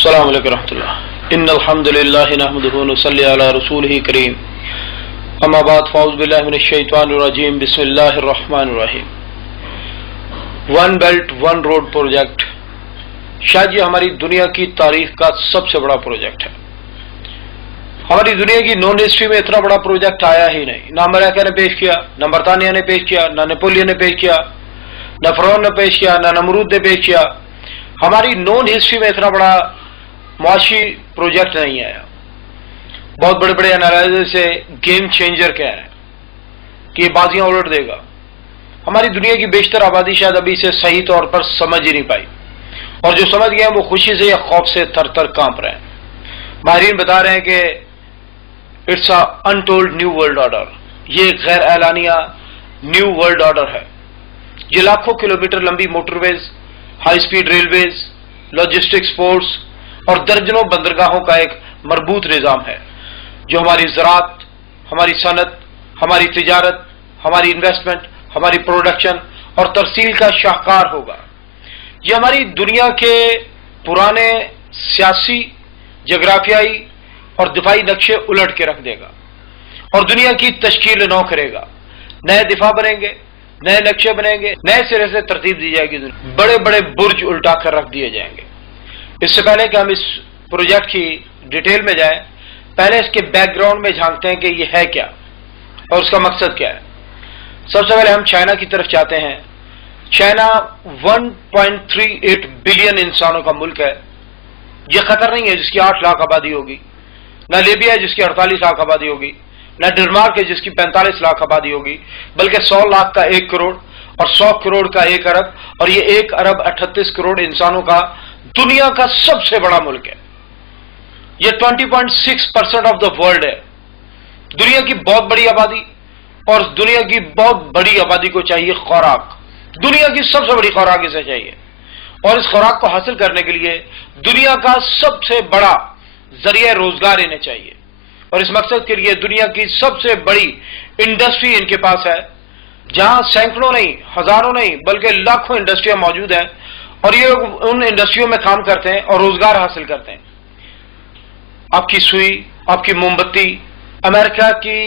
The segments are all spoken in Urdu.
السلام علیکم ورحمۃ اللہ ان الحمد للہ نحمدہ ونصلی علی رسولہ کریم اما بعد فاعوذ باللہ من الشیطان الرجیم بسم اللہ الرحمن الرحیم۔ One belt one road project شاید یہ ہماری دنیا کی تاریخ کا سب سے بڑا پروجیکٹ ہے۔ ہماری دنیا کی نون ہسٹری میں اتنا بڑا پروجیکٹ آیا ہی نہیں، نہ امریکہ نے پیش کیا، نہ برطانیہ نے پیش کیا، نہ نیپولین نے پیش کیا، نہ فرعون نے پیش کیا، نہ نمرود نے پیش کیا۔ ہماری نون ہسٹری میں اتنا بڑا معاشی پروجیکٹ نہیں آیا۔ بہت بڑے بڑے انالائزر سے گیم چینجر کہہ رہے ہیں کہ یہ بازیاں الٹ دے گا۔ ہماری دنیا کی بیشتر آبادی شاید ابھی سے صحیح طور پر سمجھ ہی نہیں پائی، اور جو سمجھ گئے ہیں وہ خوشی سے یا خوف سے تھر تھر کانپ رہے ہیں۔ ماہرین بتا رہے ہیں کہ it's a untold new world order, یہ ایک غیر اعلانیہ نیو ورلڈ آرڈر ہے۔ یہ لاکھوں کلومیٹر لمبی motorways, high speed railways, logistics ports اور درجنوں بندرگاہوں کا ایک مربوط نظام ہے جو ہماری زراعت، ہماری صنعت، ہماری تجارت، ہماری انویسٹمنٹ، ہماری پروڈکشن اور ترسیل کا شاہکار ہوگا۔ یہ ہماری دنیا کے پرانے سیاسی، جغرافیائی اور دفاعی نقشے الٹ کے رکھ دے گا اور دنیا کی تشکیل نو کرے گا۔ نئے دفاع بنیں گے، نئے نقشے بنیں گے، نئے سرے سے ترتیب دی جائے گی، بڑے بڑے برج الٹا کر رکھ دیے جائیں گے۔ اس سے پہلے کہ ہم اس پروجیکٹ کی ڈیٹیل میں جائیں، پہلے اس کے بیک گراؤنڈ میں جھانکتے ہیں کہ یہ ہے کیا اور اس کا مقصد کیا ہے۔ سب سے پہلے ہم چائنا کی طرف جاتے ہیں۔ چائنا 1.38 بلین انسانوں کا ملک ہے۔ یہ قطر نہیں ہے جس کی 8 لاکھ آبادی ہوگی، نہ لیبیا ہے جس کی 48 لاکھ آبادی ہوگی، نہ ڈنمارک ہے جس کی 45 لاکھ آبادی ہوگی، بلکہ 100 لاکھ کا 1 کروڑ اور 100 کروڑ کا 1 ارب، اور یہ 1 ارب 38 کروڑ انسانوں کا دنیا کا سب سے بڑا ملک ہے۔ یہ 20.6% آف دا ورلڈ ہے۔ دنیا کی بہت بڑی آبادی، اور دنیا کی بہت بڑی آبادی کو چاہیے خوراک۔ دنیا کی سب سے بڑی خوراک اسے چاہیے، اور اس خوراک کو حاصل کرنے کے لیے دنیا کا سب سے بڑا ذریعہ روزگار انہیں چاہیے، اور اس مقصد کے لیے دنیا کی سب سے بڑی انڈسٹری ان کے پاس ہے، جہاں سینکڑوں نہیں، ہزاروں نہیں، بلکہ لاکھوں انڈسٹریاں موجود ہیں، اور یہ ان انڈسٹریوں میں کام کرتے ہیں اور روزگار حاصل کرتے ہیں۔ آپ کی سوئی، آپ کی موم بتی، امریکہ کی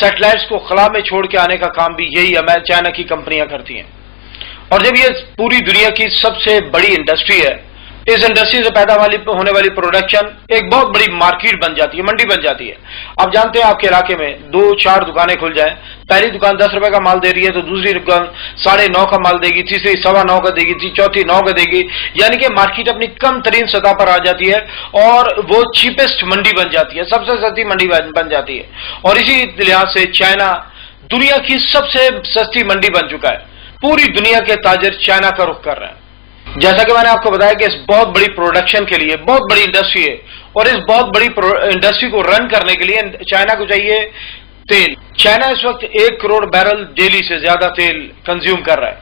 سیٹلائٹس کو خلا میں چھوڑ کے آنے کا کام بھی یہی چائنا کی کمپنیاں کرتی ہیں۔ اور جب یہ پوری دنیا کی سب سے بڑی انڈسٹری ہے، اس انڈسٹری سے پیدا ہونے والی پروڈکشن ایک بہت بڑی مارکیٹ بن جاتی ہے، منڈی بن جاتی ہے۔ آپ جانتے ہیں آپ کے علاقے میں 2-4 دکانیں کھل جائیں، پہلی دکان 10 روپے کا مال دے رہی ہے تو دوسری دکان 9.5 کا مال دے گی، تیسری 9.25 کا دے گی، چوتھی 9 کا دے گی، یعنی کہ مارکیٹ اپنی کم ترین سطح پر آ جاتی ہے اور وہ چیپسٹ منڈی بن جاتی ہے، سب سے سستی منڈی بن جاتی ہے۔ اور اسی لحاظ سے چائنا دنیا کی سب سے سستی منڈی بن چکا ہے۔ پوری دنیا کے تاجر چائنا کا رخ کر رہے ہیں۔ جیسا کہ میں نے آپ کو بتایا کہ اس بہت بڑی پروڈکشن کے لیے بہت بڑی انڈسٹری ہے، اور اس بہت بڑی انڈسٹری کو رن کرنے کے لیے چائنا کو چاہیے تیل۔ چائنا اس وقت 1 کروڑ بیرل ڈیلی سے زیادہ تیل کنزیوم کر رہا ہے،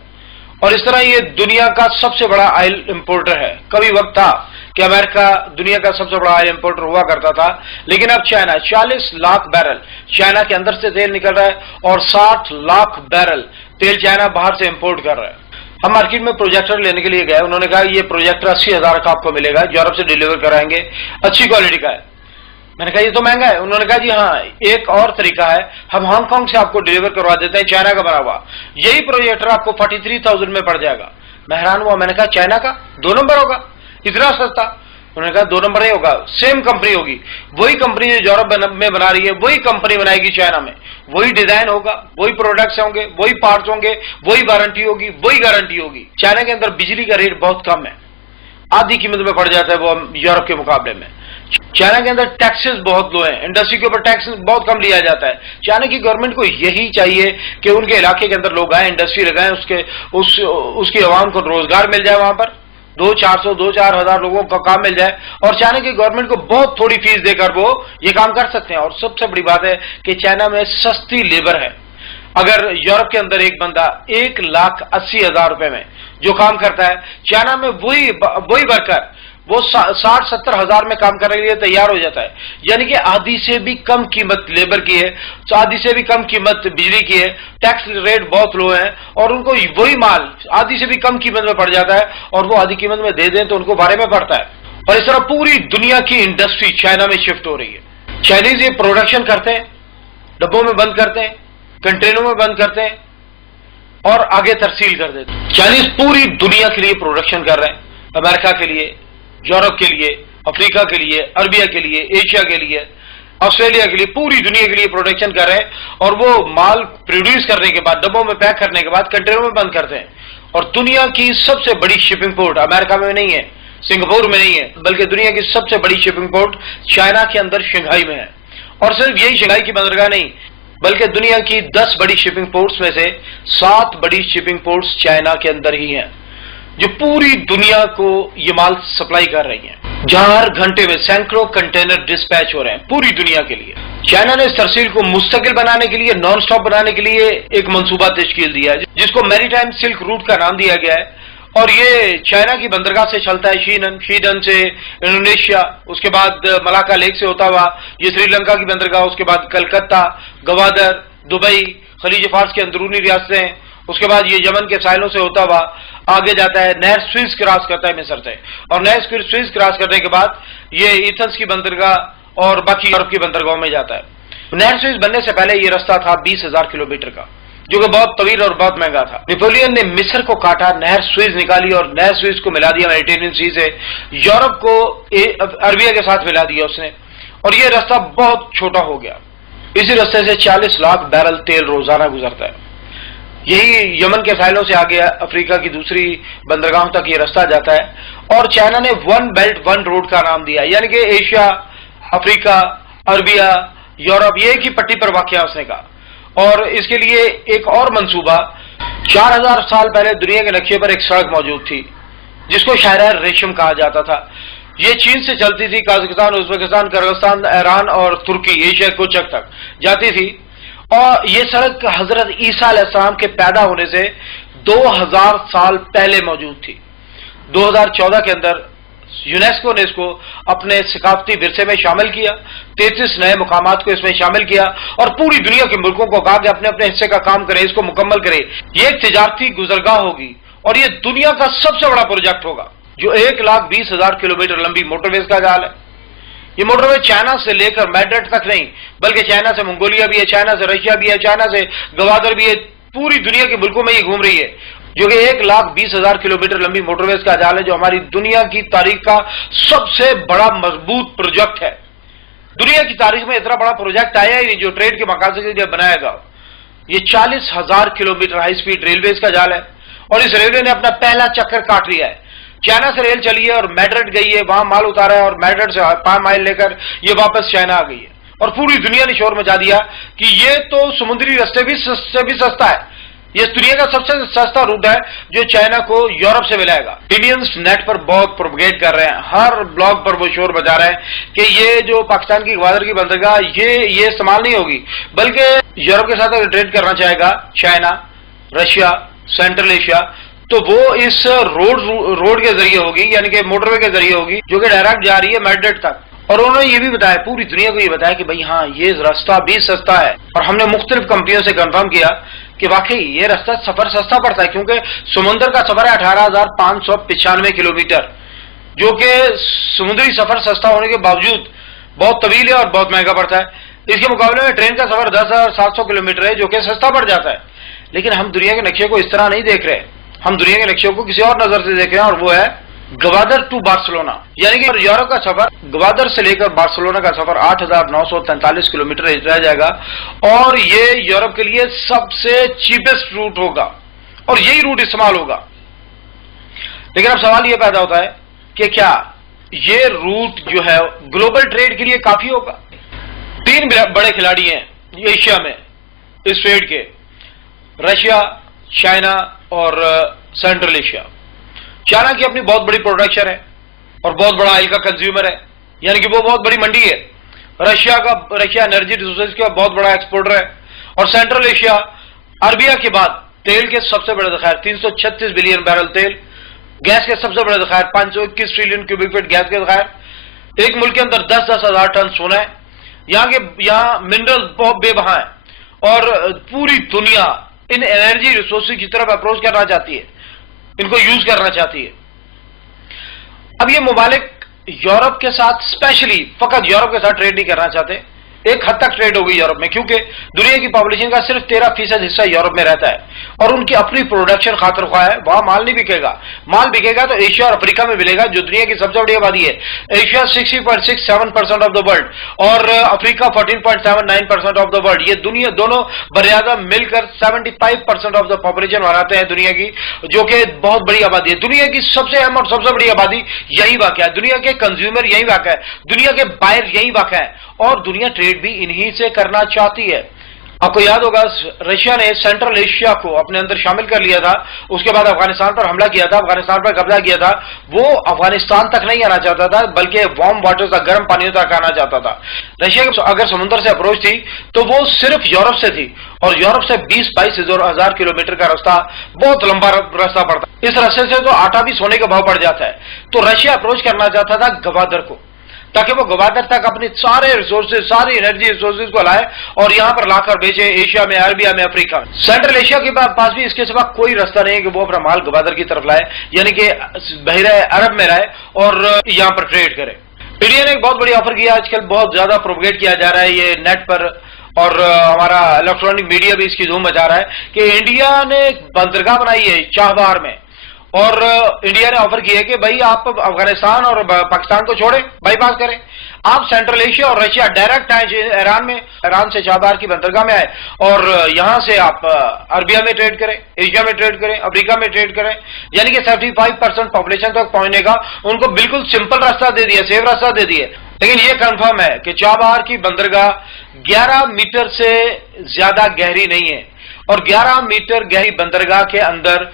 اور اس طرح یہ دنیا کا سب سے بڑا آئل امپورٹر ہے۔ کبھی وقت تھا کہ امریکہ دنیا کا سب سے بڑا آئل امپورٹر ہوا کرتا تھا، لیکن اب چائنا 40 لاکھ بیرل چائنا کے اندر سے تیل نکل رہا ہے، اور 60 لاکھ بیرل تیل چائنا باہر سے امپورٹ کر رہا ہے۔ ہم مارکیٹ میں پروجیکٹر لینے کے لیے گئے، انہوں نے کہا یہ پروجیکٹر 80,000 کا آپ کو ملے گا، یورپ سے ڈیلیور کرائیں گے، اچھی کوالٹی کا ہے۔ میں نے کہا یہ تو مہنگا ہے۔ انہوں نے کہا جی ہاں، ایک اور طریقہ ہے، ہم ہانگ کانگ سے آپ کو ڈیلیور کروا دیتے ہیں، چائنا کا بنا ہوا، یہی پروجیکٹر آپ کو 43,000 میں پڑ جائے گا۔ میں حیران ہوا، میں نے کہا چائنا کا 2 نمبر ہوگا، اتنا سستا؟ انہوں نے کہا 2 نمبر نہیں ہوگا، سیم کمپنی ہوگی، وہی کمپنی جو یورپ میں بنا رہی ہے وہی کمپنی بنائے گی چائنا میں، وہی ڈیزائن ہوگا، وہی پروڈکٹس ہوں گے، وہی پارٹس ہوں گے، وہی وارنٹی ہوگی، وہی گارنٹی ہوگی۔ چائنا کے اندر بجلی کا ریٹ بہت کم ہے، آدھی قیمت میں پڑ جاتا ہے وہ یورپ کے مقابلے میں۔ چائنا کے اندر ٹیکسز بہت لو ہیں، انڈسٹری کے اوپر ٹیکس بہت کم لیا جاتا ہے۔ چائنا کی گورنمنٹ کو یہی چاہیے کہ ان کے علاقے کے اندر لوگ آئیں، انڈسٹری لگائیں، اس کی عوام کو روزگار مل جائے، وہاں پر 2-4 ہزار لوگوں کا کام مل جائے، اور چائنا کی گورنمنٹ کو بہت تھوڑی فیس دے کر وہ یہ کام کر سکتے ہیں۔ اور سب سے بڑی بات ہے کہ چائنا میں سستی لیبر ہے۔ اگر یورپ کے اندر ایک بندہ 1,80,000 روپے میں جو کام کرتا ہے، چائنا میں وہی ورکر وہ 60-70 ہزار میں کام کرنے کے لیے تیار ہو جاتا ہے، یعنی کہ آدھی سے بھی کم قیمت لیبر کی ہے، آدھی سے بھی کم قیمت بجلی کی ہے، ٹیکس ریٹ بہت لو ہیں، اور ان کو وہی مال آدھی سے بھی کم قیمت میں پڑ جاتا ہے، اور وہ آدھی قیمت میں دے دیں تو ان کو بھارے میں پڑتا ہے۔ اور اس طرح پوری دنیا کی انڈسٹری چائنا میں شفٹ ہو رہی ہے۔ چائنیز یہ پروڈکشن کرتے ہیں، ڈبوں میں بند کرتے ہیں، کنٹینروں میں بند کرتے ہیں اور آگے ترسیل کر دیتے ہیں۔ چائنیز پوری دنیا کے لیے پروڈکشن کر رہے ہیں، امریکہ کے لیے، یورپ کے لیے، افریقہ کے لیے، عربیہ کے لیے، ایشیا کے لیے، آسٹریلیا کے لیے، پوری دنیا کے لیے پروڈکشن کر رہے ہیں، اور وہ مال پروڈیوس کرنے کے بعد ڈبوں میں پیک کرنے کے بعد کنٹینروں میں بند کرتے ہیں۔ اور دنیا کی سب سے بڑی شپنگ پورٹ امریکہ میں نہیں ہے، سنگاپور میں نہیں ہے، بلکہ دنیا کی سب سے بڑی شپنگ پورٹ چائنا کے اندر شنگھائی میں ہے۔ اور صرف یہی شنگھائی کی بندرگاہ نہیں، بلکہ دنیا کی 10 بڑی شپنگ پورٹس میں سے 7 بڑی شپنگ پورٹس چائنا کے اندر ہی ہیں، جو پوری دنیا کو یہ مال سپلائی کر رہی ہیں، جہاں ہر گھنٹے میں سینکڑوں کنٹینر ڈسپیچ ہو رہے ہیں پوری دنیا کے لیے۔ چائنا نے اس ترسیل کو مستقل بنانے کے لیے، نان سٹاپ بنانے کے لیے ایک منصوبہ تشکیل دیا ہے، جس کو میری ٹائم سلک روٹ کا نام دیا گیا ہے، اور یہ چائنا کی بندرگاہ سے چلتا ہے، شیڈن سے انڈونیشیا، اس کے بعد ملاکا لیک سے ہوتا ہوا یہ سری لنکا کی بندرگاہ، اس کے بعد کلکتہ، گوادر، دبئی، خلیج فارس کے اندرونی ریاستیں، اس کے بعد یہ یمن کے ساحلوں سے ہوتا ہوا آگے جاتا ہے، نہر سوئز کراس کرتا ہے مصر سے، اور نہر سوئز کراس کرنے کے بعد یہ ایتھنز کی بندرگاہ اور باقی یورپ کی بندرگاہوں میں جاتا ہے۔ نہر سوئز بننے سے پہلے یہ رستہ تھا 20,000 کلومیٹر کا، جو کہ بہت طویل اور بہت مہنگا تھا۔ نیپولین نے مصر کو کاٹا، نہر سوئز نکالی اور نہر سوئز کو ملا دیا میڈیٹرینین سی سے، یورپ کو عربیہ کے ساتھ ملا دیا اس نے، اور یہ رستہ بہت چھوٹا ہو گیا۔ اسی رستے سے 40 لاکھ بیرل تیل روزانہ گزرتا ہے۔ یہی یمن کے ساحلوں سے آگے افریقہ کی دوسری بندرگاہوں تک یہ رستہ جاتا ہے، اور چائنا نے 1 بیلٹ 1 روڈ کا نام دیا، یعنی کہ ایشیا، افریقہ، عربیہ، یورپ، یہ ایک ہی پٹی پر واقع ہے اس نے کہا۔ اور اس کے لیے ایک اور منصوبہ، 4000 سال پہلے دنیا کے نقشے پر ایک سڑک موجود تھی جس کو شاہراہ ریشم کہا جاتا تھا۔ یہ چین سے چلتی تھی، قازقستان، ازبکستان، کرغستان، ایران اور ترکی، ایشیا کوچک تک جاتی تھی، اور یہ سڑک حضرت عیسیٰ علیہ السلام کے پیدا ہونے سے 2000 سال پہلے موجود تھی۔ 2014 کے اندر یونیسکو نے اس کو اپنے ثقافتی ورثے میں شامل کیا، 33 نئے مقامات کو اس میں شامل کیا، اور پوری دنیا کے ملکوں کو کہا کہ اپنے اپنے حصے کا کام کریں، اس کو مکمل کریں۔ یہ ایک تجارتی گزرگاہ ہوگی، اور یہ دنیا کا سب سے بڑا پروجیکٹ ہوگا، جو 1,20,000 کلومیٹر لمبی موٹر ویز کا جال ہے۔ یہ موٹر وے چائنا سے لے کر میڈرڈ تک نہیں، بلکہ چائنا سے منگولیا بھی ہے، چائنا سے رشیا بھی ہے، چائنا سے گوادر بھی ہے، پوری دنیا کے ملکوں میں یہ گھوم رہی ہے، جو کہ 1,20,000 کلومیٹر لمبی موٹر ویز کا جال ہے، جو ہماری دنیا کی تاریخ کا سب سے بڑا مضبوط پروجیکٹ ہے۔ دنیا کی تاریخ میں اتنا بڑا پروجیکٹ آیا ہی نہیں جو ٹریڈ کے مقاصد کے لیے بنایا گا۔ یہ 40,000 کلومیٹر ہائی سپیڈ ریلویز کا جال ہے، اور اس ریلوے نے اپنا پہلا چکر کاٹ لیا ہے۔ چائنا سے ریل چلی ہے اور میڈرڈ گئی ہے، وہاں مال اتارا ہے، اور میڈرڈ سے 5 مائل لے کر یہ واپس چائنا آ گئی ہے، اور پوری دنیا نے شور مچا دیا کہ یہ تو سمندری رستے سے بھی سستا ہے، یہ دنیا کا سب سے سستا روٹ ہے جو چائنا کو یورپ سے ملائے گا۔ انڈینز نیٹ پر بہت پروپیگیٹ کر رہے ہیں، ہر بلاگ پر وہ شور بجا رہے ہیں کہ یہ جو پاکستان کی گوادر کی بندرگاہ یہ استعمال نہیں ہوگی، بلکہ یورپ کے ساتھ اگر ٹریڈ کرنا چاہے گا چائنا، رشیا، سینٹرل ایشیا، تو وہ اس روڈ کے ذریعے ہوگی، یعنی کہ موٹر وے کے ذریعے ہوگی، جو کہ ڈائریکٹ جا رہی ہے میڈرڈ تک۔ اور انہوں نے یہ بھی بتایا، پوری دنیا کو یہ بتایا کہ بھائی ہاں یہ راستہ بھی سستا ہے، اور ہم نے مختلف کمپنیوں سے کنفرم کیا کہ واقعی یہ راستہ سفر سستا پڑتا ہے، کیونکہ سمندر کا سفر ہے 18,595 کلومیٹر، جو کہ سمندری سفر سستا ہونے کے باوجود بہت طویل ہے اور بہت مہنگا پڑتا ہے۔ اس کے مقابلے میں ٹرین کا سفر 10,700 کلومیٹر ہے، جو کہ سستا پڑ جاتا ہے۔ لیکن ہم دنیا کے نقشے کو اس طرح نہیں دیکھ رہے، ہم دنیا کے نقشے کو کسی اور نظر سے دیکھ رہے ہیں، اور وہ ہے گوادر ٹو بارسلونا، یعنی کہ یورپ کا سفر گوادر سے لے کر بارسلونا کا سفر 8,943 کلومیٹر رہ جائے گا، اور یہ یورپ کے لیے سب سے چیپسٹ روٹ ہوگا، اور یہی روٹ استعمال ہوگا۔ لیکن اب سوال یہ پیدا ہوتا ہے کہ کیا یہ روٹ جو ہے گلوبل ٹریڈ کے لیے کافی ہوگا؟ 3 بڑے کھلاڑی ہیں ایشیا میں اس ٹریڈ کے، رشیا، چائنا اور سینٹرل ایشیا۔ چائنا کی اپنی بہت بڑی پروڈکشن ہے اور بہت بڑا آئل کا کنزیومر ہے، یعنی کہ وہ بہت بڑی منڈی ہے۔ رشیا انرجی ریسورسز کا بہت بڑا ایکسپورٹر ہے، اور سینٹرل ایشیا عربیہ کے بعد تیل کے سب سے بڑے ذخائر، 336 بلین بیرل تیل، گیس کے سب سے بڑے ذخائر 521 ٹریلین کیوبک فٹ گیس کے ذخائر، ایک ملک کے اندر 10,000 ہزار ٹن سونا ہے، یہاں منرل بہت بے بہا ہیں، اور پوری دنیا ان انرجی ریسورسز کی طرف اپروچ کرنا چاہتی ہے، ان کو یوز کرنا چاہتی ہے۔ اب یہ ممالک یورپ کے ساتھ اسپیشلی فقط یورپ کے ساتھ ٹریڈ نہیں کرنا چاہتے. ایک حد تک ٹریڈ ہوگی یورپ میں، کیونکہ دنیا کی پاپولیشن کا صرف 13% حصہ یورپ میں رہتا ہے اور ان کی اپنی پروڈکشن خاطر خواہ ہے. وہاں مال نہیں بکے گا، مال بکے گا تو ایشیا اور افریقہ میں ملے گا جو دنیا کی سب سے بڑی آبادی ہے. ایشیا 60.67% آف دا ورلڈ اور افریقہ 14.79% آف دا ورلڈ. یہ دنیا دونوں براعظم مل کر 75% آف دا پاپولیشن بناتے ہیں دنیا کی، جو کہ بہت بڑی آبادی ہے. دنیا کی سب سے اہم اور سب سے بڑی آبادی یہی واقع ہے. دنیا کے کنزیومر یہی واقع ہے، دنیا کے بائر یہی واقع ہے، اور دنیا ٹریڈ بھی انہی سے کرنا چاہتی ہے. آپ کو یاد ہوگا رشیا نے سینٹرل ایشیا کو اپنے اندر شامل کر لیا تھا، اس کے بعد افغانستان پر حملہ کیا تھا، افغانستان پر قبضہ کیا تھا. وہ افغانستان تک نہیں آنا چاہتا تھا بلکہ وارم واٹر تک، گرم پانیوں تک آنا چاہتا تھا. رشیا اگر سمندر سے اپروچ تھی تو وہ صرف یورپ سے تھی، اور یورپ سے 20-22 ہزار کلومیٹر کا راستہ، بہت لمبا راستہ پڑتا. اس راستے سے تو آٹا بھی سونے کا بھاؤ پڑ جاتا ہے. تو رشیا اپروچ کرنا چاہتا تھا گوادر کو، تاکہ وہ گوادر تک اپنی سارے ریسورسز، ساری انرجی ریسورسز کو لائے اور یہاں پر لا کر بیچے ایشیا میں، عربیہ میں، افریقہ میں. سینٹرل ایشیا کے پاس بھی اس کے سوا کوئی راستہ نہیں ہے کہ وہ اپنا مال گوادر کی طرف لائے، یعنی کہ بحیرہ عرب میں رہے اور یہاں پر ٹریڈ کرے. انڈیا نے ایک بہت بڑی آفر کیا، آج کل بہت زیادہ پروپیگیٹ کیا جا رہا ہے یہ نیٹ پر، اور ہمارا الیکٹرانک میڈیا بھی اس کی دھوم مچا رہا ہے کہ انڈیا نے ایک بندرگاہ بنائی ہے چابہار میں، اور انڈیا نے آفر کیا ہے کہ بھائی آپ افغانستان اور پاکستان کو چھوڑیں، بائی پاس کریں، آپ سینٹرل ایشیا اور رشیا ڈائریکٹ آئے ایران میں، ایران سے چابہار کی بندرگاہ میں آئے، اور یہاں سے آپ عربیہ میں ٹریڈ کریں، ایشیا میں ٹریڈ کریں، افریقہ میں ٹریڈ کریں. یعنی کہ 75% پاپولیشن تک پہنچنے کا ان کو بالکل سمپل راستہ دے دیا، سیف راستہ دے دیا. لیکن یہ کنفرم ہے کہ چابہار کی بندرگاہ 11 میٹر سے زیادہ گہری نہیں ہے، اور 11 میٹر گہری بندرگاہ کے اندر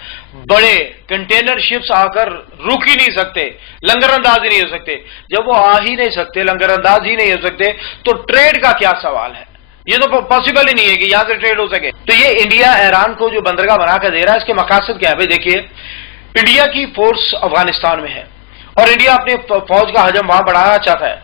بڑے کنٹینر شپس آ کر رک ہی نہیں سکتے، لنگر انداز ہی نہیں ہو سکتے. جب وہ آ ہی نہیں سکتے، لنگر انداز ہی نہیں ہو سکتے، تو ٹریڈ کا کیا سوال ہے؟ یہ تو پاسبل ہی نہیں ہے کہ یہاں سے ٹریڈ ہو سکے. تو یہ انڈیا ایران کو جو بندرگاہ بنا کر دے رہا ہے، اس کے مقاصد کیا ہے؟ بھائی دیکھیے، انڈیا کی فورس افغانستان میں ہے اور انڈیا اپنی فوج کا حجم وہاں بڑھانا چاہتا ہے.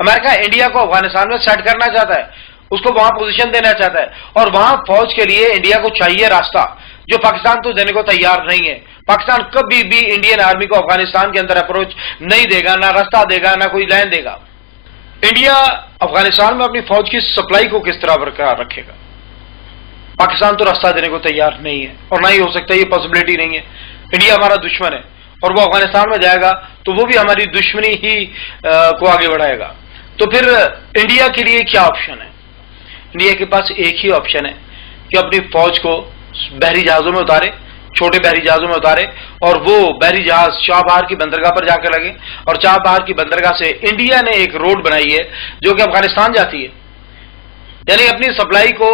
امریکہ انڈیا کو افغانستان میں سیٹ کرنا چاہتا ہے، اس کو وہاں پوزیشن دینا چاہتا ہے، اور وہاں فوج کے لیے انڈیا کو چاہیے راستہ، جو پاکستان تو دینے کو تیار نہیں ہے. پاکستان کبھی بھی انڈین آرمی کو افغانستان کے اندر اپروچ نہیں دے گا، نہ راستہ دے گا، نہ کوئی لین دے گا. انڈیا افغانستان میں اپنی فوج کی سپلائی کو کس طرح برقرار رکھے گا؟ پاکستان تو راستہ دینے کو تیار نہیں ہے، اور نہ ہی ہو سکتا، یہ پاسبلٹی نہیں ہے. انڈیا ہمارا دشمن ہے، اور وہ افغانستان میں جائے گا تو وہ بھی ہماری دشمنی ہی کو آگے بڑھائے گا. تو پھر انڈیا کے لیے کیا آپشن ہے؟ انڈیا کے پاس ایک ہی آپشن ہے کہ اپنی فوج کو بحری جہازوں میں اتارے، چھوٹے بحری جہازوں میں اتارے، اور وہ بحری جہاز چابہار کی بندرگاہ پر جا کر لگے. اور چابہار کی بندرگاہ سے انڈیا نے ایک روڈ بنائی ہے جو کہ افغانستان جاتی ہے، یعنی اپنی سپلائی کو،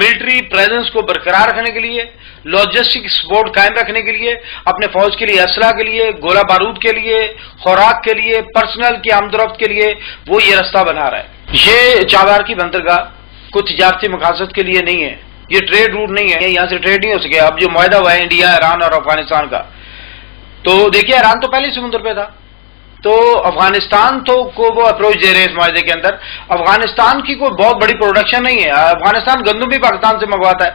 ملٹری پریزنس کو برقرار رکھنے کے لیے، لاجسٹک سپورٹ قائم رکھنے کے لیے، اپنے فوج کے لیے، اسلحہ کے لیے، گولہ بارود کے لیے، خوراک کے لیے، پرسنل کی آمد و رفت کے لیے وہ یہ راستہ بنا رہا ہے. یہ چابہار کی بندرگاہ کچھ تجارتی مقاصد کے لیے نہیں ہے، یہ ٹریڈ روٹ نہیں ہے، یہاں سے ٹریڈ نہیں ہو سکے. اب جو معاہدہ ہوا ہے انڈیا، ایران اور افغانستان کا، تو دیکھیے ایران تو پہلے سمندر پہ تھا، تو افغانستان تو کو وہ اپروچ دے رہے ہیں اس معاہدے کے اندر. افغانستان کی کوئی بہت بڑی پروڈکشن نہیں ہے، افغانستان گندم بھی پاکستان سے منگواتا ہے،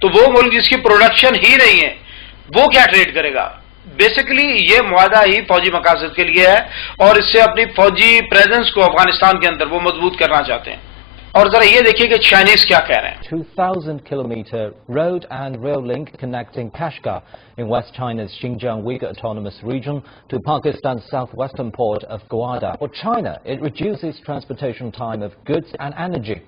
تو وہ ملک جس کی پروڈکشن ہی نہیں ہے وہ کیا ٹریڈ کرے گا؟ بیسیکلی یہ معاہدہ ہی فوجی مقاصد کے لیے ہے، اور اس سے اپنی فوجی پریزنس کو افغانستان کے اندر وہ مضبوط کرنا چاہتے ہیں. اور ذرا یہ دیکھیے کہ چائنیز کیا کہہ رہے ہیں. 2,000-kilometer road and rail link connecting Kashgar in West China's Xinjiang Uyghur Autonomous Region to Pakistan's southwestern port of Gwadar. For China, it reduces transportation time of goods and energy.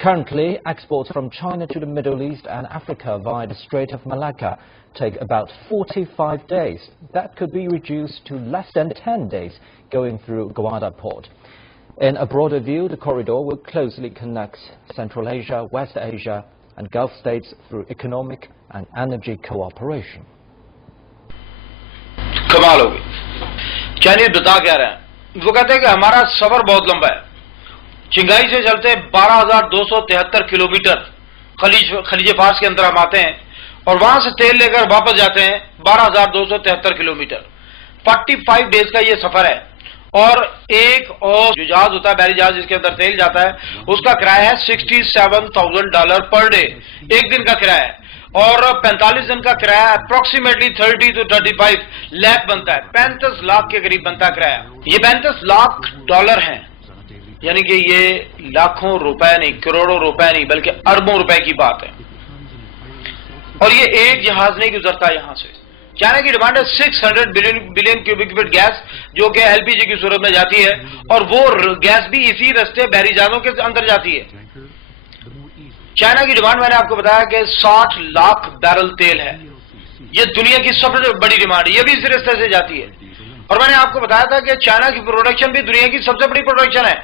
Currently, exports from China to the Middle East and Africa via the Strait of Malacca take about 45 days. That could be reduced to less than 10 days going through Gwadar port. In a broader view, the corridor will closely connect Central Asia, West Asia and Gulf states through economic and energy cooperation. کمال ہوگی. چائنیز بتا کیا رہے ہیں؟ وہ کہتے ہیں کہ ہمارا سفر بہت لمبا ہے، چنگائی سے چلتے 12,273 کلومیٹر خلیج فارس کے اندر ہم آتے ہیں، اور وہاں سے تیل لے کر واپس جاتے ہیں 12,273 کلومیٹر. 45 ڈیز کا یہ سفر ہے. اور ایک اور جو جہاز ہوتا ہے، بحری جہاز جس کے اندر تیل جاتا ہے، اس کا کرایہ ہے $67,000 پر ڈے، ایک دن کا کرایہ ہے. اور 45 دن کا کرایہ اپروکسیمیٹلی 30 to 35 لاکھ بنتا ہے، 35 لاکھ کے قریب بنتا ہے کرایہ۔ یہ 35 لاکھ ڈالر ہیں، یعنی کہ یہ لاکھوں روپے نہیں، کروڑوں روپے نہیں، بلکہ اربوں روپے کی بات ہے۔ اور یہ ایک جہاز نہیں گزرتا یہاں سے۔ چائنا کی ڈیمانڈ ہے 600 بلین کیوبک فٹ گیس، جو کہ ایل پی جی کی صورت میں جاتی ہے، اور وہ گیس بھی اسی رستے بحری جہازوں کے اندر جاتی ہے۔ چائنا کی ڈیمانڈ میں نے آپ کو بتایا کہ 60 لاکھ بیرل تیل ہے، یہ دنیا کی سب سے بڑی ڈیمانڈ ہے، یہ بھی اسی رستے سے جاتی ہے۔ اور میں نے آپ کو بتایا تھا کہ چائنا کی پروڈکشن بھی دنیا کی سب سے بڑی پروڈکشن ہے،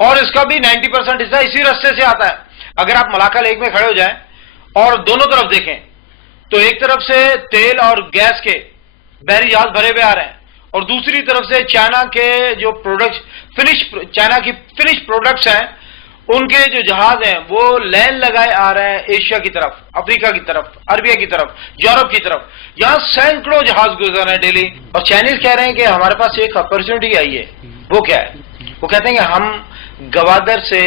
اور اس کا بھی 90% حصہ اسی رستے سے آتا ہے۔ اگر آپ ملاکا لیک میں کھڑے ہو جائیں اور دونوں طرف دیکھیں تو ایک طرف سے تیل اور گیس کے بحری جہاز بھرے ہوئے آ رہے ہیں، اور دوسری طرف سے چائنا کے جو چائنا کی فنش پروڈکٹس ہیں، ان کے جو جہاز ہیں وہ لین لگائے آ رہے ہیں ایشیا کی طرف، افریقہ کی طرف، عربیہ کی طرف، یورپ کی طرف۔ یہاں سینکڑوں جہاز گزر رہے ہیں ڈیلی، اور چائنیز کہہ رہے ہیں کہ ہمارے پاس ایک اپرچونٹی آئی ہے۔ وہ کیا ہے؟ وہ کہتے ہیں کہ ہم گوادر سے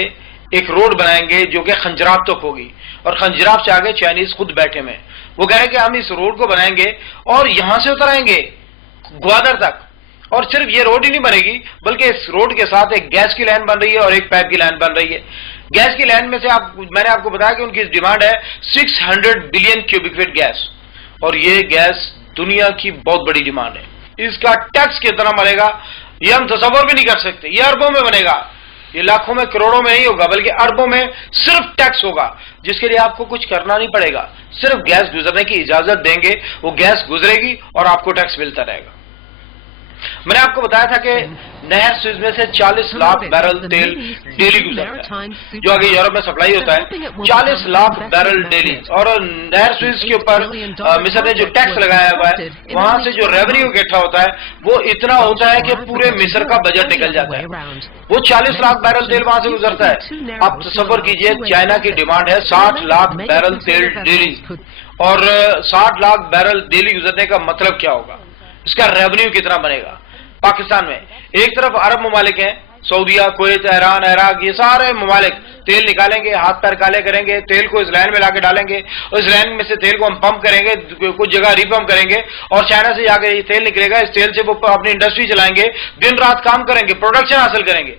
ایک روڈ بنائیں گے جو کہ خنجراب تک ہوگی، اور خنجراب سے آگے چائنیز خود بیٹھے میں۔ وہ کہہ رہے ہیں کہ ہم اس روڈ کو بنائیں گے اور یہاں سے اتر آئیں گے گوادر تک، اور صرف یہ روڈ ہی نہیں بنے گی بلکہ اس روڈ کے ساتھ ایک گیس کی لائن بن رہی ہے اور ایک پائپ کی لائن بن رہی ہے۔ گیس کی لائن میں سے میں نے آپ کو بتایا کہ ان کی ڈیمانڈ ہے 600 بلین کیوبک فٹ گیس، اور یہ گیس دنیا کی بہت بڑی ڈیمانڈ ہے۔ اس کا ٹیکس کتنا بنے گا یہ ہم تصور بھی نہیں کر سکتے، یہ اربوں میں بنے گا، یہ لاکھوں میں کروڑوں میں نہیں ہوگا بلکہ اربوں میں صرف ٹیکس ہوگا، جس کے لیے آپ کو کچھ کرنا نہیں پڑے گا، صرف گیس گزرنے کی اجازت دیں گے، وہ گیس گزرے گی اور آپ کو ٹیکس ملتا رہے گا۔ میں نے آپ کو بتایا تھا کہ نہر سوئز میں سے 40 لاکھ بیرل تیل ڈیلی گزرتا ہے، جو آگے یورپ میں سپلائی ہوتا ہے، 40 لاکھ بیرل ڈیلی۔ اور نہر سوئز کے اوپر مصر نے جو ٹیکس لگایا ہوا ہے، وہاں سے جو ریونیو اکٹھا ہوتا ہے وہ اتنا ہوتا ہے کہ پورے مصر کا بجٹ نکل جاتا ہے۔ وہ 40 لاکھ بیرل تیل وہاں سے گزرتا ہے۔ آپ تصور کیجئے چائنا کی ڈیمانڈ ہے 60 لاکھ بیرل تیل ڈیلی، اور 60 لاکھ بیرل ڈیلی گزرنے کا مطلب کیا ہوگا، اس کا ریونیو کتنا بنے گا پاکستان میں؟ ایک طرف عرب ممالک ہیں، سعودیہ، کویت، ایران، عراق، یہ سارے ممالک تیل نکالیں گے، ہاتھ پیر کالے کریں گے، تیل کو اس لائن میں لا کے ڈالیں گے، اور اس لائن میں سے تیل کو ہم پمپ کریں گے، کچھ جگہ ری پمپ کریں گے، اور چائنا سے جا کے یہ تیل نکلے گا، اس تیل سے وہ اپنی انڈسٹری چلائیں گے، دن رات کام کریں گے، پروڈکشن حاصل کریں گے۔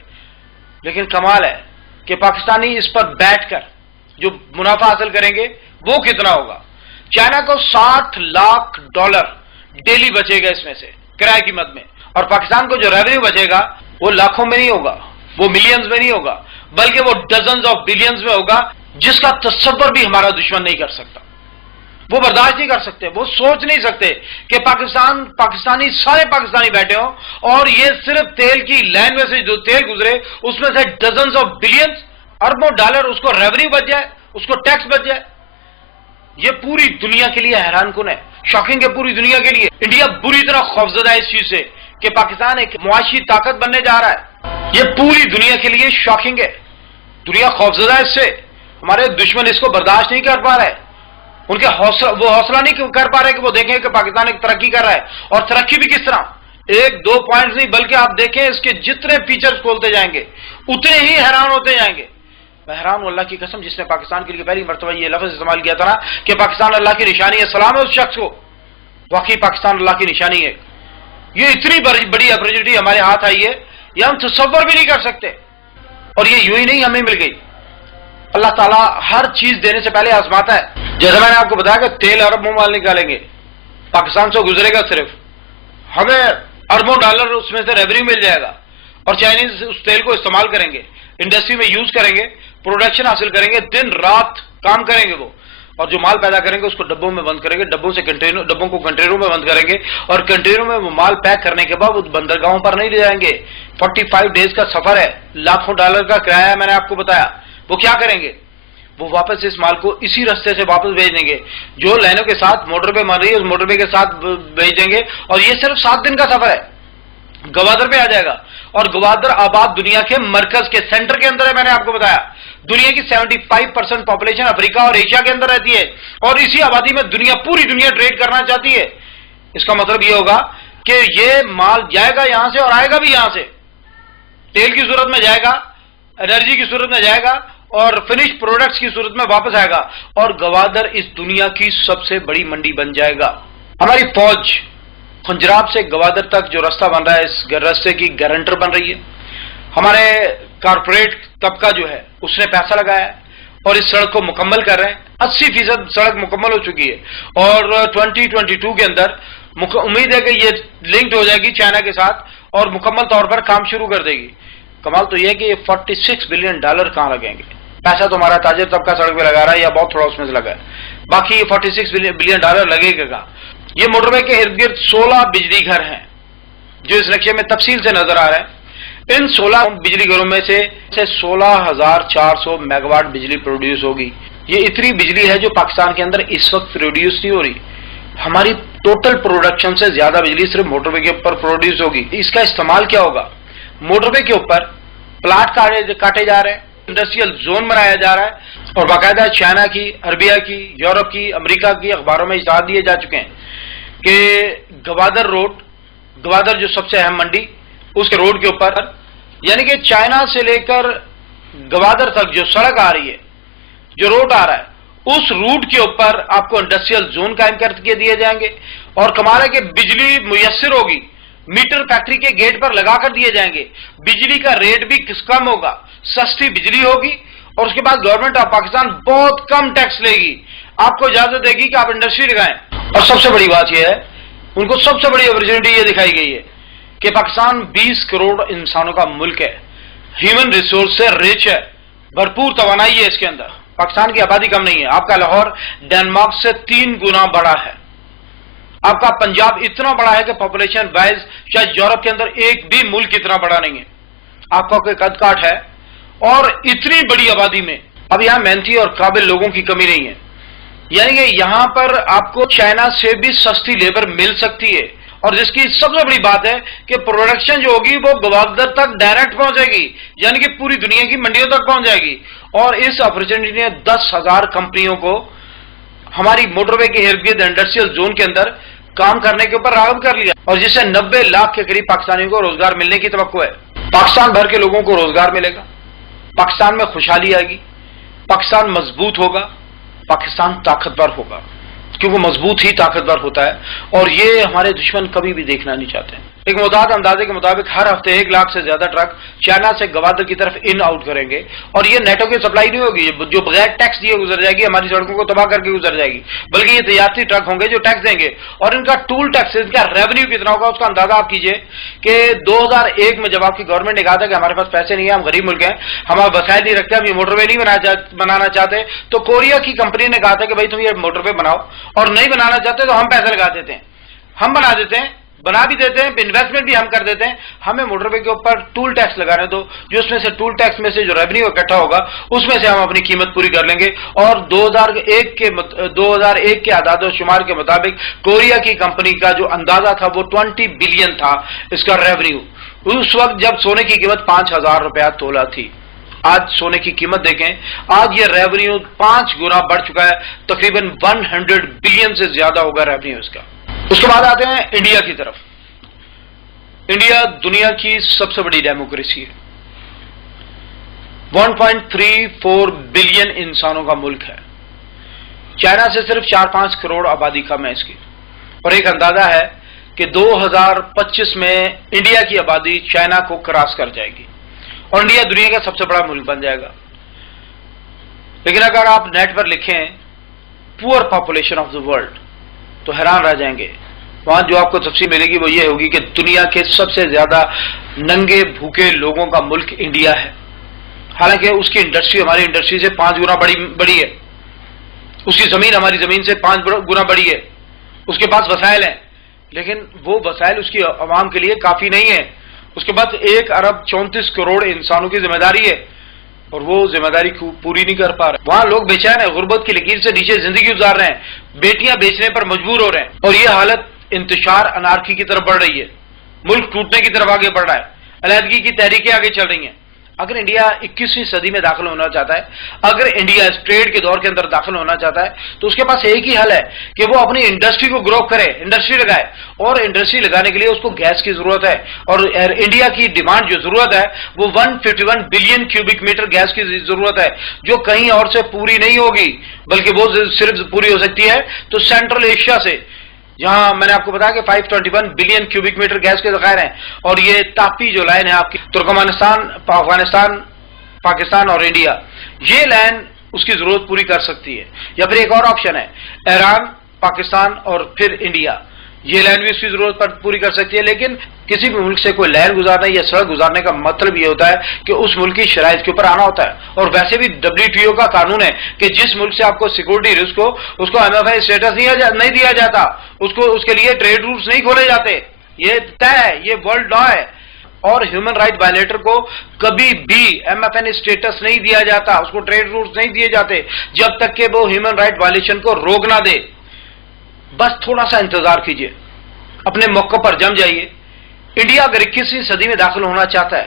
لیکن کمال ہے کہ پاکستانی اس پر بیٹھ کر جو منافع حاصل کریں گے وہ کتنا ہوگا؟ چائنا کو 60 لاکھ ڈالر ڈیلی بچے گا اس میں سے کرائے کی مد میں، اور پاکستان کو جو ریونیو بچے گا وہ لاکھوں میں نہیں ہوگا، وہ ملینز میں نہیں ہوگا، بلکہ وہ ڈزنز آف بلینز میں ہوگا، جس کا تصور بھی ہمارا دشمن نہیں کر سکتا، وہ برداشت نہیں کر سکتے، وہ سوچ نہیں سکتے کہ سارے پاکستانی بیٹھے ہوں اور یہ صرف تیل کی لائن میں سے جو تیل گزرے اس میں سے ڈزنز آف بلینز، اربوں ڈالر اس کو ریونیو بچ جائے، اس کو ٹیکس بچ جائے۔ یہ پوری دنیا کے لیے حیران کن ہے، شاکنگ ہے پوری دنیا کے لیے۔ انڈیا بری طرح خوفزدہ ہے اس چیز سے کہ پاکستان ایک معاشی طاقت بننے جا رہا ہے، یہ پوری دنیا کے لیے شاکنگ ہے، دنیا خوفزدہ ہے اس سے، ہمارے دشمن اس کو برداشت نہیں کر پا رہے، ان کے وہ حوصلہ نہیں کر پا رہے کہ وہ دیکھیں کہ پاکستان ایک ترقی کر رہا ہے، اور ترقی بھی کس طرح، ایک دو پوائنٹس نہیں بلکہ آپ دیکھیں اس کے جتنے فیچرز کھولتے جائیں گے اتنے ہی حیران ہوتے جائیں گے۔ میں حیران ہوں اللہ کی قسم جس نے پاکستان کے لیے پہلی مرتبہ یہ لفظ استعمال کیا تھا نا کہ پاکستان اللہ کی نشانی ہے، سلام ہے اس شخص کو، واقعی پاکستان اللہ کی نشانی ہے۔ یہ اتنی بڑی اپرچونٹی ہمارے ہاتھ آئی ہے، یہ ہم تصور بھی نہیں کر سکتے، اور یہ یوں ہی نہیں ہمیں مل گئی۔ اللہ تعالیٰ ہر چیز دینے سے پہلے آزماتا ہے۔ جیسے میں نے آپ کو بتایا کہ تیل ارب ممال نکالیں گے، پاکستان سے گزرے گا، صرف ہمیں اربوں ڈالر اس میں سے ریونیو مل جائے گا، اور چائنیز اس تیل کو استعمال کریں گے، انڈسٹری میں یوز کریں گے، پروڈکشن حاصل کریں گے، دن رات کام کریں گے وہ، اور جو مال پیدا کریں گے اس کو ڈبوں میں بند کریں گے، ڈبوں کو کنٹینروں میں بند کریں گے، اور کنٹینروں میں وہ مال پیک کرنے کے بعد وہ بندرگاہوں پر نہیں لے جائیں گے۔ 45 ڈیز کا سفر ہے، لاکھوں ڈالر کا کرایہ ہے، میں نے آپ کو بتایا۔ وہ کیا کریں گے؟ وہ واپس اس مال کو اسی رستے سے واپس بھیج دیں گے، جو لائنوں کے ساتھ موٹر پہ بن رہی ہے اس موٹر پہ کے ساتھ بھیج دیں گے، اور یہ صرف 7 دن کا سفر ہے، گوادر پہ آ جائے گا، اور گوادر آباد دنیا کے مرکز کے سینٹر کے اندر ہے۔ میں نے آپ کو بتایا دنیا کی 75% پاپولیشن افریقہ اور ایشیا کے اندر رہتی ہے، اور اسی آبادی میں پوری دنیا ٹریڈ کرنا چاہتی ہے۔ اس کا مطلب یہ ہوگا کہ یہ مال جائے گا یہاں سے اور آئے گا بھی یہاں سے، تیل کی صورت میں جائے گا، انرجی کی صورت میں جائے گا، اور فنش پروڈکٹس کی صورت میں واپس آئے گا اور گوادر اس دنیا کی سب سے بڑی منڈی بن جائے گا۔ ہماری فوج خنجراب سے گوادر تک جو راستہ بن رہا ہے، اس راستے کی گارنٹر بن رہی ہے۔ ہمارے کارپوریٹ طبقہ جو ہے اس نے پیسہ لگایا ہے اور اس سڑک کو مکمل کر رہے ہیں۔ 80% سڑک مکمل ہو چکی ہے اور 2022 کے اندر امید ہے کہ یہ لنکڈ ہو جائے گی چائنا کے ساتھ اور مکمل طور پر کام شروع کر دے گی۔ کمال تو یہ ہے کہ یہ $46 بلین کہاں لگیں گے؟ پیسہ تو ہمارا تاجر طبقہ سڑک پہ لگا رہا ہے یا بہت تھوڑا اس میں سے لگا ہے، باقی یہ $46 بلین لگے گا۔ یہ موٹر وے کے ارد گرد 16 بجلی گھر ہیں جو اس نقشے میں تفصیل سے نظر آ رہے ہیں۔ ان 16 بجلی گھروں میں سے 16,400 میگا واٹ بجلی پروڈیوس ہوگی۔ یہ اتنی بجلی ہے جو پاکستان کے اندر اس وقت پروڈیوس نہیں ہو رہی۔ ہماری ٹوٹل پروڈکشن سے زیادہ بجلی صرف موٹر وے کے اوپر پروڈیوس ہوگی۔ اس کا استعمال کیا ہوگا؟ موٹر وے کے اوپر پلاٹ کاٹے جا رہے ہیں، انڈسٹریل زون بنایا جا رہا ہے اور باقاعدہ چائنا کی، عربیہ کی، یورپ کی، امریکہ کی اخباروں میں اشاعت دیے جا چکے ہیں کہ گوادر روڈ، گوادر جو سب سے اہم منڈی، اس کے روڈ کے اوپر یعنی کہ چائنا سے لے کر گوادر تک جو سڑک آ رہی ہے، جو روڈ آ رہا ہے، اس روٹ کے اوپر آپ کو انڈسٹریل زون قائم کر کے دیے جائیں گے اور کمال ہے کہ بجلی میسر ہوگی، میٹر فیکٹری کے گیٹ پر لگا کر دیے جائیں گے، بجلی کا ریٹ بھی کم ہوگا، سستی بجلی ہوگی اور اس کے بعد گورنمنٹ آف پاکستان بہت کم ٹیکس لے گی، آپ کو اجازت دے گی کہ آپ انڈسٹری لگائیں۔ اور سب سے بڑی بات یہ ہے، ان کو سب سے بڑی اپرچونٹی یہ دکھائی گئی ہے کہ پاکستان 20 کروڑ انسانوں کا ملک ہے، ہیومن ریسورس سے ریچ ہے، بھرپور توانائی ہے اس کے اندر۔ پاکستان کی آبادی کم نہیں ہے، آپ کا لاہور ڈنمارک سے 3 گنا بڑا ہے، آپ کا پنجاب اتنا بڑا ہے کہ پاپولیشن وائز شاید یورپ کے اندر ایک بھی ملک اتنا بڑا نہیں ہے، آپ کا کوئی قد کاٹ ہے اور اتنی بڑی آبادی میں اب یہاں محنتی اور قابل لوگوں کی کمی نہیں ہے، یعنی کہ یہاں پر آپ کو چائنا سے بھی سستی لیبر مل سکتی ہے اور جس کی سب سے بڑی بات ہے کہ پروڈکشن جو ہوگی وہ گوادر تک ڈائریکٹ پہنچے گی، یعنی کہ پوری دنیا کی منڈیوں تک پہنچ جائے گی۔ اور اس اپرچونٹی نے 10,000 کمپنیوں کو ہماری موٹر وے کے ارد گرد انڈسٹریل زون کے اندر کام کرنے کے اوپر راغب کر لیا اور جس سے 90 لاکھ کے قریب پاکستانیوں کو روزگار ملنے کی توقع ہے۔ پاکستان بھر کے لوگوں کو روزگار ملے گا، پاکستان میں خوشحالی آئے گی، پاکستان مضبوط ہوگا، پاکستان طاقتور ہوگا، کیونکہ مضبوط ہی طاقتور ہوتا ہے اور یہ ہمارے دشمن کبھی بھی دیکھنا نہیں چاہتے۔ ایک متعدد اندازے کے مطابق ہر ہفتے 1 لاکھ سے زیادہ ٹرک چائنا سے گوادر کی طرف ان آؤٹ کریں گے اور یہ نیٹو کی سپلائی نہیں ہوگی جو بغیر ٹیکس دیے گزر جائے گی، ہماری سڑکوں کو تباہ کر کے گزر جائے گی، بلکہ یہ تجارتی ٹرک ہوں گے جو ٹیکس دیں گے اور ان کا ٹول ٹیکس، ان کا ریونیو کتنا ہوگا اس کا اندازہ آپ کیجئے کہ 2001 میں جب آپ کی گورنمنٹ نے کہا تھا کہ ہمارے پاس پیسے نہیں ہیں، ہم غریب ملک ہیں، ہمارا وسائل نہیں رکھتے، ہم یہ موٹر وے نہیں بنانا چاہتے، تو کوریا کی کمپنی نے کہا تھا کہ بھائی تم یہ موٹر وے بناؤ اور نہیں بنانا چاہتے تو ہم پیسے لگا دیتے ہیں، ہم بنا دیتے ہیں، بنا بھی دیتے ہیں، انویسٹمنٹ بھی ہم کر دیتے ہیں، ہمیں موٹر وے کے اوپر ٹول ٹیکس لگانے دو، جو اس میں سے ٹول ٹیکس میں سے جو ریونیو اکٹھا ہوگا اس میں سے ہم اپنی قیمت پوری کر لیں گے۔ اور 2001 کے اعداد و شمار کے مطابق کوریا کی کمپنی کا جو اندازہ تھا وہ 20 بلین تھا اس کا ریونیو، اس وقت جب سونے کی قیمت 5,000 روپیہ تولہ تھی۔ آج سونے کی قیمت دیکھیں، آج یہ ریونیو 5 گنا بڑھ چکا ہے، تقریباً 100 بلین سے زیادہ ہوگا ریونیو اس کا۔ اس کے بعد آتے ہیں انڈیا کی طرف۔ انڈیا دنیا کی سب سے بڑی ڈیموکریسی ہے، 1.34 بلین انسانوں کا ملک ہے، چائنا سے صرف 4-5 کروڑ آبادی کم ہے اس کی، اور ایک اندازہ ہے کہ 2025 میں انڈیا کی آبادی چائنا کو کراس کر جائے گی اور انڈیا دنیا کا سب سے بڑا ملک بن جائے گا۔ لیکن اگر آپ نیٹ پر لکھیں پور پاپولیشن آف دا ورلڈ تو حیران رہ جائیں گے، وہاں جو آپ کو تفصیل ملے گی وہ یہ ہوگی کہ دنیا کے سب سے زیادہ ننگے بھوکے لوگوں کا ملک انڈیا ہے، حالانکہ اس کی انڈسٹری ہماری انڈسٹری سے 5 گنا بڑی ہے، اس کی زمین ہماری زمین سے 5 گنا بڑی ہے، اس کے پاس وسائل ہیں، لیکن وہ وسائل اس کی عوام کے لیے کافی نہیں ہے۔ اس کے بعد 1 ارب 34 کروڑ انسانوں کی ذمہ داری ہے اور وہ ذمہ داری پوری نہیں کر پا رہے۔ وہاں لوگ بے چین ہیں، غربت کی لکیر سے نیچے زندگی گزار رہے ہیں، بیٹیاں بیچنے پر مجبور ہو رہے ہیں اور یہ حالت انتشار انارکی کی طرف بڑھ رہی ہے، ملک ٹوٹنے کی طرف آگے بڑھ رہا ہے، علیحدگی کی تحریکیں آگے چل رہی ہیں، اگر انڈیا 21ویں صدی میں داخل ہونا چاہتا ہے، اگر انڈیا اس ٹریڈ کے دور کے اندر داخل ہونا چاہتا ہے تو اس کے پاس ایک ہی حل ہے کہ وہ اپنی انڈسٹری کو گرو کرے، انڈسٹری لگائے، اور انڈسٹری لگانے کے لیے اس کو گیس کی ضرورت ہے، اور انڈیا کی ڈیمانڈ جو ضرورت ہے وہ 151 بلین کیوبک میٹر گیس کی ضرورت ہے، جو کہیں اور سے پوری نہیں ہوگی، بلکہ وہ صرف پوری ہو سکتی ہے تو سینٹرل ایشیا سے، جہاں میں نے آپ کو بتایا کہ 521 بلین کیوبک میٹر گیس کے ذخائر ہیں، اور یہ تاپی جو لائن ہے آپ کی ترکمانستان، افغانستان، پاکستان اور انڈیا، یہ لائن اس کی ضرورت پوری کر سکتی ہے۔ یا پھر ایک اور آپشن ہے، ایران، پاکستان اور پھر انڈیا، یہ لائن بھی اس کی ضرورت پر پوری کر سکتی ہے۔ لیکن کسی بھی ملک سے کوئی لائن گزارنے یا سڑک گزارنے کا مطلب یہ ہوتا ہے کہ اس ملک کی شرائط کے اوپر آنا ہوتا ہے، اور ویسے بھی WTO کا قانون ہے کہ جس ملک سے آپ کو سیکورٹی رسک ہو اس کو MFI اسٹیٹس نہیں دیا جاتا، اس کے لیے ٹریڈ روٹس نہیں کھولے جاتے، یہ طے ہے، یہ ورلڈ لا ہے۔ اور ہیومن رائٹ وائلیٹر کو کبھی بھی MFN اسٹیٹس نہیں دیا جاتا، اس کو ٹریڈ روٹس نہیں دیے جاتے جب تک کہ وہ ہیومن رائٹ وائلیشن کو روک نہ دے۔ بس تھوڑا سا انتظار کیجئے، اپنے موقع پر جم جائیے۔ انڈیا اگر 21ویں صدی میں داخل ہونا چاہتا ہے،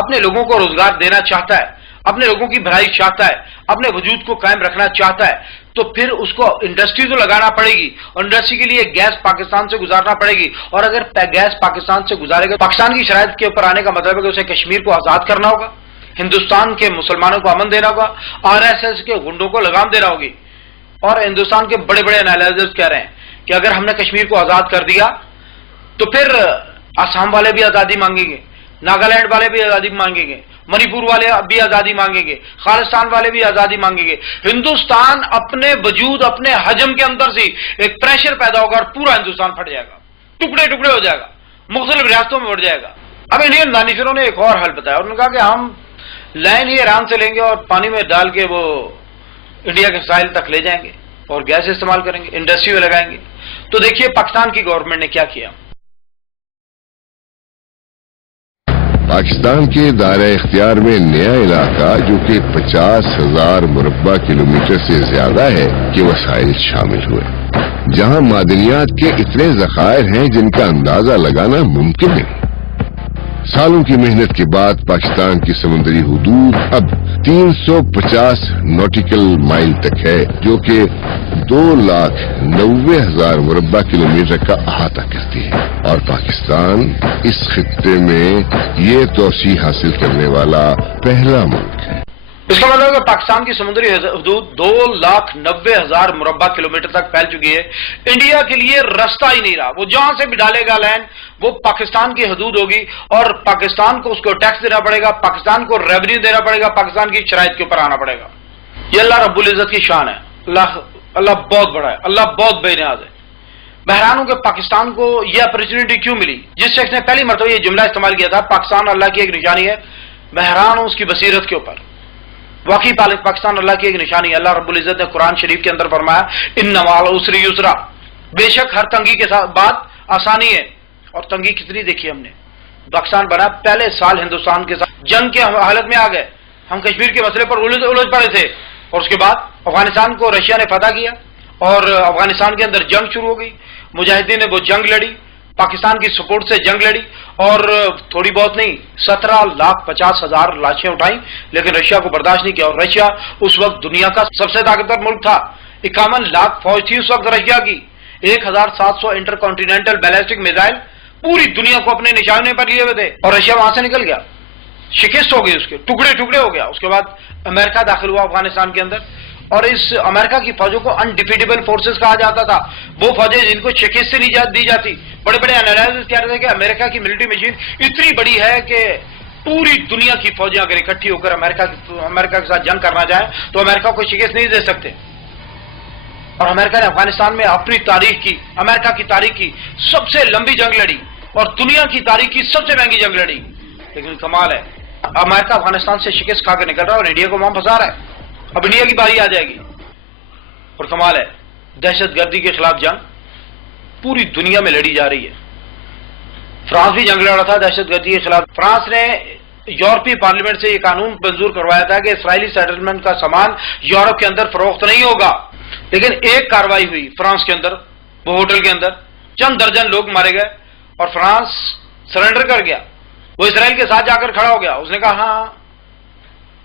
اپنے لوگوں کو روزگار دینا چاہتا ہے، اپنے لوگوں کی بھلائی چاہتا ہے، اپنے وجود کو قائم رکھنا چاہتا ہے، تو پھر اس کو انڈسٹری تو لگانا پڑے گی، اور انڈسٹری کے لیے گیس پاکستان سے گزارنا پڑے گی، اور اگر گیس پاکستان سے گزارے گا، پاکستان کی شرائط کے اوپر آنے کا مطلب ہے کہ اسے کشمیر کو آزاد کرنا ہوگا، ہندوستان کے مسلمانوں کو امن دینا ہوگا، RSS کے گنڈوں کو لگام دینا ہوگی۔ اور ہندوستان کے بڑے بڑے انالائزرز کہہ رہے ہیں کہ اگر ہم نے کشمیر کو آزاد کر دیا تو پھر آسام والے بھی آزادی مانگیں گے، ناگالینڈ والے بھی آزادی مانگیں گے، منی پور والے بھی آزادی مانگیں گے، خالستان والے بھی آزادی مانگیں گے۔ ہندوستان اپنے وجود، اپنے حجم کے اندر سے ایک پریشر پیدا ہوگا اور پورا ہندوستان پھٹ جائے گا، ٹکڑے ٹکڑے ہو جائے گا، مختلف ریاستوں میں بڑھ جائے گا۔ اب انڈین دانشوروں نے ایک اور حل بتایا، انہوں نے کہا کہ ہم لائن ہی ایران سے لیں گے اور پانی میں ڈال کے وہ انڈیا کے ساحل تک لے جائیں گے اور گیس استعمال کریں گے، انڈسٹری میں لگائیں گے۔ تو دیکھیے پاکستان کی گورنمنٹ نے کیا کیا۔ پاکستان کے دائرہ اختیار میں نیا علاقہ جو کہ 50,000 مربع کلومیٹر سے زیادہ ہے کے وسائل شامل ہوئے، جہاں معدنیات کے اتنے ذخائر ہیں جن کا اندازہ لگانا ممکن نہیں۔ سالوں کی محنت کے بعد پاکستان کی سمندری حدود اب 350 نوٹیکل مائل تک ہے، جو کہ 2,90,000 مربع کلومیٹر کا احاطہ کرتی ہے، اور پاکستان اس خطے میں یہ توسیع حاصل کرنے والا پہلا ملک ہے۔ اس کا مطلب ہے کہ پاکستان کی سمندری حدود 2,90,000 مربع کلومیٹر تک پھیل چکی ہے۔ انڈیا کے لیے راستہ ہی نہیں رہا، وہ جہاں سے بھی ڈالے گا لینڈ وہ پاکستان کی حدود ہوگی، اور پاکستان کو اس کو ٹیکس دینا پڑے گا، پاکستان کو ریونیو دینا پڑے گا، پاکستان کی شرائط کے اوپر آنا پڑے گا۔ یہ اللہ رب العزت کی شان ہے۔ اللہ بہت بڑا ہے، اللہ بہت بے نیاز ہے۔ بحران ہوں کہ پاکستان کو یہ اپرچونٹی کیوں ملی؟ جس شخص نے پہلی مرتبہ یہ جملہ استعمال کیا تھا، پاکستان اللہ کی ایک نشانی ہے، بحران ہوں اس کی بصیرت کے اوپر۔ واقعی پاکستان اللہ کی ایک نشانی ہے۔ اللہ رب العزت نے قرآن شریف کے اندر فرمایا ان مع العسر یسرا، بے شک ہر تنگی کے ساتھ بعد آسانی ہے۔ اور تنگی کتنی دیکھی ہم نے، پاکستان بنا پہلے سال ہندوستان کے ساتھ جنگ کے حالت میں آ گئے، ہم کشمیر کے مسئلے پر الجھ پڑے تھے، اور اس کے بعد افغانستان کو رشیا نے فتح کیا اور افغانستان کے اندر جنگ شروع ہو گئی، مجاہدین نے وہ جنگ لڑی، پاکستان کی سپورٹ سے جنگ لڑی، اور تھوڑی بہت نہیں 17,50,000 لاشیں اٹھائیں، لیکن رشیا کو برداشت نہیں کیا، اور رشیا اس وقت دنیا کا سب سے طاقتور ملک تھا، 51 لاکھ فوج تھی اس وقت رشیا کی، 1,700 انٹر کانٹیننٹل بیلسٹک میزائل پوری دنیا کو اپنے نشانے پر لیے ہوئے تھے، اور رشیا وہاں سے نکل گیا، شکست ہو گئی، اس کے ٹکڑے ٹکڑے ہو گیا۔ اس کے بعد امریکہ داخل ہوا افغانستان کے اندر، اور اس امریکہ کی فوجوں کو انڈیفیٹیبل فورسز کہا جاتا تھا، وہ فوجیں جن کو شکست نہیں دی جاتی۔ بڑے بڑے انالائزرز کہہ رہے تھے کہ امریکہ کی ملٹری مشین اتنی بڑی ہے کہ پوری دنیا کی فوجیں اگر اکٹھی ہو کر امریکہ کے ساتھ جنگ کرنا چاہیں تو امریکہ کو شکست نہیں دے سکتے۔ اور امریکہ نے افغانستان میں اپنی امریکہ کی تاریخ کی سب سے لمبی جنگ لڑی، اور دنیا کی تاریخ کی سب سے مہنگی جنگ لڑی۔ لیکن کمال ہے، امریکہ افغانستان سے شکست کھا کے نکل رہا ہے اور انڈیا کو وہاں پھنسا رہا ہے۔ اب انڈیا کی باری آ جائے گی، اور کمال ہے، دہشت گردی کے خلاف جنگ پوری دنیا میں لڑی جا رہی ہے۔ فرانس بھی جنگ لڑا تھا دہشت گردی کے خلاف۔ فرانس نے یورپی پارلیمنٹ سے یہ قانون منظور کروایا تھا کہ اسرائیلی سیٹلمنٹ کا سامان یورپ کے اندر فروخت نہیں ہوگا، لیکن ایک کارروائی ہوئی فرانس کے اندر، وہ ہوٹل کے اندر چند درجن لوگ مارے گئے، اور فرانس سرنڈر کر گیا، وہ اسرائیل کے ساتھ جا کر کھڑا ہو گیا، اس نے کہا ہاں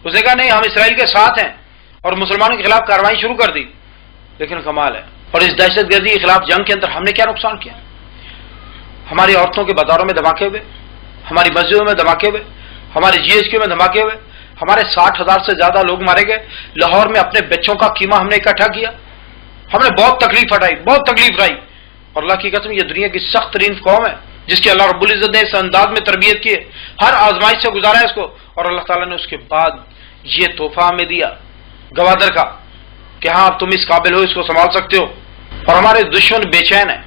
اس نے کہا نہیں ہم اسرائیل کے ساتھ ہیں اور مسلمانوں کے خلاف کارروائی شروع کر دی. لیکن کمال ہے، اور اس دہشت گردی کے خلاف جنگ کے اندر ہم نے کیا نقصان کیا؟ ہماری عورتوں کے بازاروں میں دھماکے ہوئے، ہماری مسجدوں میں دھماکے ہوئے، ہمارے جی ایچ کیو میں دھماکے ہوئے، ہمارے 60,000 سے زیادہ لوگ مارے گئے. لاہور میں اپنے بچوں کا قیمہ ہم نے اکٹھا کیا، ہم نے بہت تکلیف اٹھائی، بہت تکلیف اٹھائی. اور اللہ کی قسم یہ دنیا کی سخت ترین قوم ہے جس کی اللہ رب العزت نے اس انداز میں تربیت کی ہے، ہر آزمائش سے گزارا ہے اس کو، اور اللہ تعالیٰ نے اس کے بعد یہ تحفہ ہمیں دیا گوادر کا کہ ہاں اب تم اس قابل ہو، اس کو سنبھال سکتے ہو. اور ہمارے دشمن بے چین ہیں،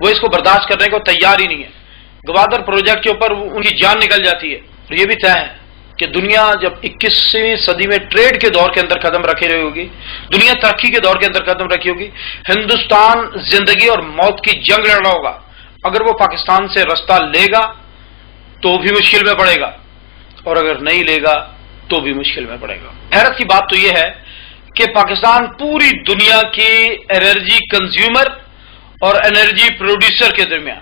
وہ اس کو برداشت کرنے کو تیار ہی نہیں ہے. گوادر پروجیکٹ کے اوپر ان کی جان نکل جاتی ہے. اور یہ بھی طے ہے کہ دنیا جب 21ویں صدی میں ٹریڈ کے دور کے اندر قدم رکھے رہی ہوگی، دنیا ترقی کے دور کے اندر قدم رکھی ہوگی، ہندوستان زندگی اور موت کی جنگ لڑ رہا ہوگا. اگر وہ پاکستان سے رستہ لے گا تو بھی مشکل میں پڑے گا، اور اگر نہیں لے گا تو بھی مشکل میں پڑے گا. حیرت کی بات تو یہ ہے کہ پاکستان پوری دنیا کی انرجی کنزیومر اور انرجی پروڈیوسر کے درمیان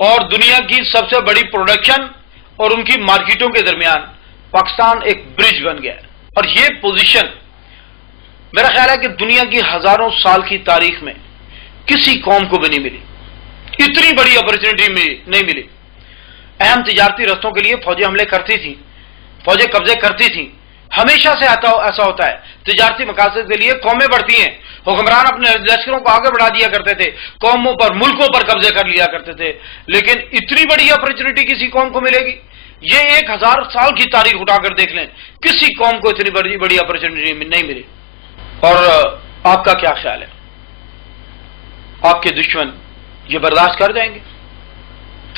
اور دنیا کی سب سے بڑی پروڈکشن اور ان کی مارکیٹوں کے درمیان پاکستان ایک برج بن گیا ہے. اور یہ پوزیشن میرا خیال ہے کہ دنیا کی ہزاروں سال کی تاریخ میں کسی قوم کو بھی نہیں ملی، اتنی بڑی اپرچونٹی نہیں ملی. اہم تجارتی رستوں کے لیے فوجیں حملے کرتی تھیں، فوجیں قبضے کرتی تھیں، ہمیشہ سے ایسا ہوتا ہے. تجارتی مقاصد کے لیے قومیں بڑھتی ہیں، حکمران اپنے لشکروں کو آگے بڑھا دیا کرتے تھے، قوموں پر ملکوں پر قبضے کر لیا کرتے تھے. لیکن اتنی بڑی اپرچونٹی کسی قوم کو ملے گی؟ یہ 1000 سال کی تاریخ اٹھا کر دیکھ لیں، کسی قوم کو اتنی بڑی اپرچونٹی نہیں ملی. اور آپ کا کیا خیال ہے؟ آپ کے دشمن یہ برداشت کر جائیں گے؟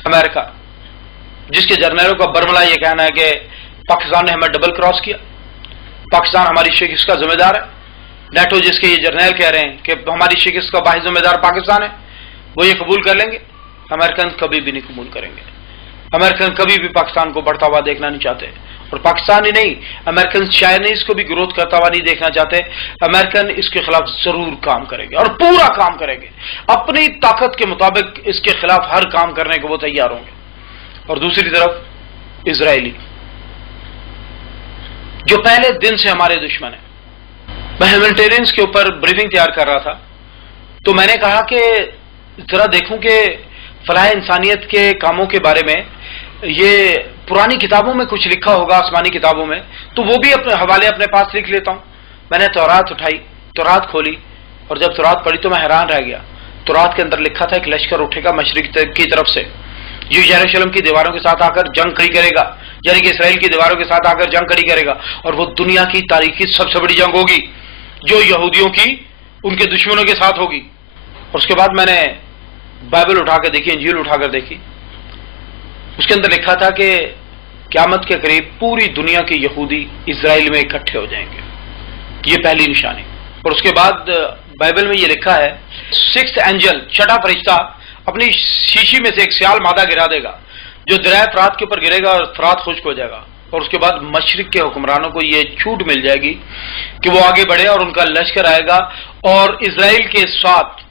امریکہ جس کے جرنیلوں کا برملا یہ کہنا ہے کہ پاکستان نے ہمیں ڈبل کراس کیا، پاکستان ہماری شکست کا ذمہ دار ہے، نیٹو جس کے یہ جرنیل کہہ رہے ہیں کہ ہماری شکست کا واحد ذمہ دار پاکستان ہے، وہ یہ قبول کر لیں گے؟ امریکن کبھی بھی نہیں قبول کریں گے. امریکن کبھی بھی پاکستان کو بڑھتا ہوا دیکھنا نہیں چاہتے، اور پاکستان ہی نہیں، امریکن چائنیز کو بھی گروتھ کرتا ہوا نہیں دیکھنا چاہتے. امریکن اس کے خلاف ضرور کام کریں گے اور پورا کام کریں گے، اپنی طاقت کے مطابق اس کے خلاف ہر کام کرنے کو وہ تیار ہوں گے. اور دوسری طرف اسرائیلی جو پہلے دن سے ہمارے دشمن ہیں. میں ہیومینٹیرینز کے اوپر بریفنگ تیار کر رہا تھا تو میں نے کہا کہ ذرا دیکھوں کہ فلاح انسانیت کے کاموں کے بارے میں یہ پرانی کتابوں میں کچھ لکھا ہوگا، آسمانی کتابوں میں، تو وہ بھی اپنے حوالے اپنے پاس لکھ لیتا ہوں. میں نے تورات اٹھائی، تورات کھولی، اور جب تورات پڑھی تو میں حیران رہ گیا. تورات کے اندر لکھا تھا ایک لشکر اٹھے گا مشرق کی طرف سے، جو یروشلم کی دیواروں کے ساتھ آ کر جنگ کھڑی کرے گا، یعنی کہ اسرائیل کی دیواروں کے ساتھ آ کر جنگ کھڑی کرے گا، اور وہ دنیا کی تاریخ کی سب سے بڑی جنگ ہوگی جو یہودیوں کی ان کے دشمنوں کے ساتھ ہوگی. اور اس کے بعد میں نے بائبل اٹھا کے دیکھی، انجیل اٹھا کر دیکھی، اس کے اندر لکھا تھا کہ قیامت کے قریب پوری دنیا کے یہودی اسرائیل میں اکٹھے ہو جائیں گے، یہ پہلی نشانی. اور اس کے بعد بائبل میں یہ لکھا ہے 6th اینجل، چھٹا فرشتہ اپنی شیشی میں سے ایک سیال مادہ گرا دے گا جو دریائے فرات کے اوپر گرے گا اور فرات خشک ہو جائے گا. اور اس کے بعد مشرق کے حکمرانوں کو یہ چھوٹ مل جائے گی کہ وہ آگے بڑھے اور ان کا لشکر آئے گا اور اسرائیل کے ساتھ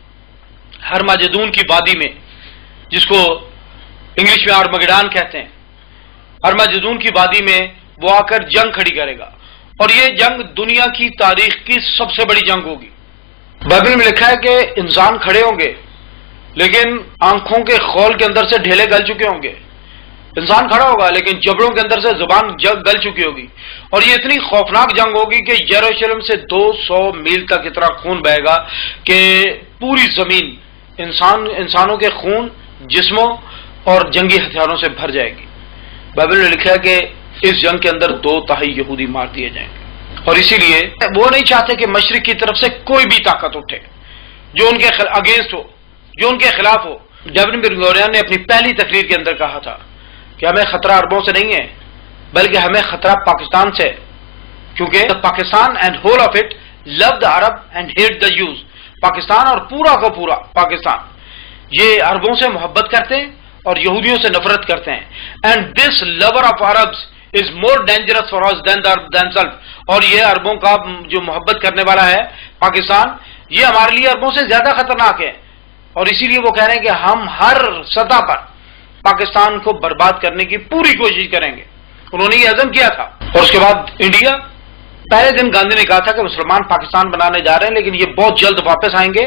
ہرمجدون کی وادی میں، جس کو انگلش میں آرمگڈان کہتے ہیں، ہرمجدون کی وادی میں وہ آ کر جنگ کھڑی کرے گا. اور یہ جنگ دنیا کی تاریخ کی سب سے بڑی جنگ ہوگی. بائبل میں لکھا ہے کہ انسان کھڑے ہوں گے لیکن آنکھوں کے خول کے اندر سے ڈھیلے گل چکے ہوں گے. انسان کھڑا ہوگا لیکن جبڑوں کے اندر سے زبان گل چکی ہوگی. اور یہ اتنی خوفناک جنگ ہوگی کہ یروشلم سے 200 میل تک اتنا خون بہے گا کہ پوری زمین انسانوں کے خون، جسموں اور جنگی ہتھیاروں سے بھر جائے گی. بائبل میں لکھا ہے کہ اس جنگ کے اندر 2/3 یہودی مار دیے جائیں گے. اور اسی لیے وہ نہیں چاہتے کہ مشرق کی طرف سے کوئی بھی طاقت اٹھے جو ان کے اگینسٹ ہو، جو ان کے خلاف ہو. ڈیوڈ بن گورین نے اپنی پہلی تقریر کے اندر کہا تھا کہ ہمیں خطرہ عربوں سے نہیں ہے بلکہ ہمیں خطرہ پاکستان سے ہے، کیونکہ Pakistan and whole of it love the Arab and hate the Jews. Pakistan اور پورا کا پورا پاکستان یہ عربوں سے محبت کرتے ہیں اور یہودیوں سے نفرت کرتے ہیں. And this love of Arabs is more dangerous for us than self. اور یہ عربوں کا جو محبت کرنے والا ہے پاکستان، یہ ہمارے لیے عربوں سے زیادہ خطرناک ہے. اور اسی لیے وہ کہہ رہے ہیں کہ ہم ہر سطح پر پاکستان کو برباد کرنے کی پوری کوشش کریں گے. انہوں نے یہ عزم کیا تھا. اور اس کے بعد انڈیا، پہلے دن گاندھی نے کہا تھا کہ مسلمان پاکستان بنانے جا رہے ہیں، لیکن یہ بہت جلد واپس آئیں گے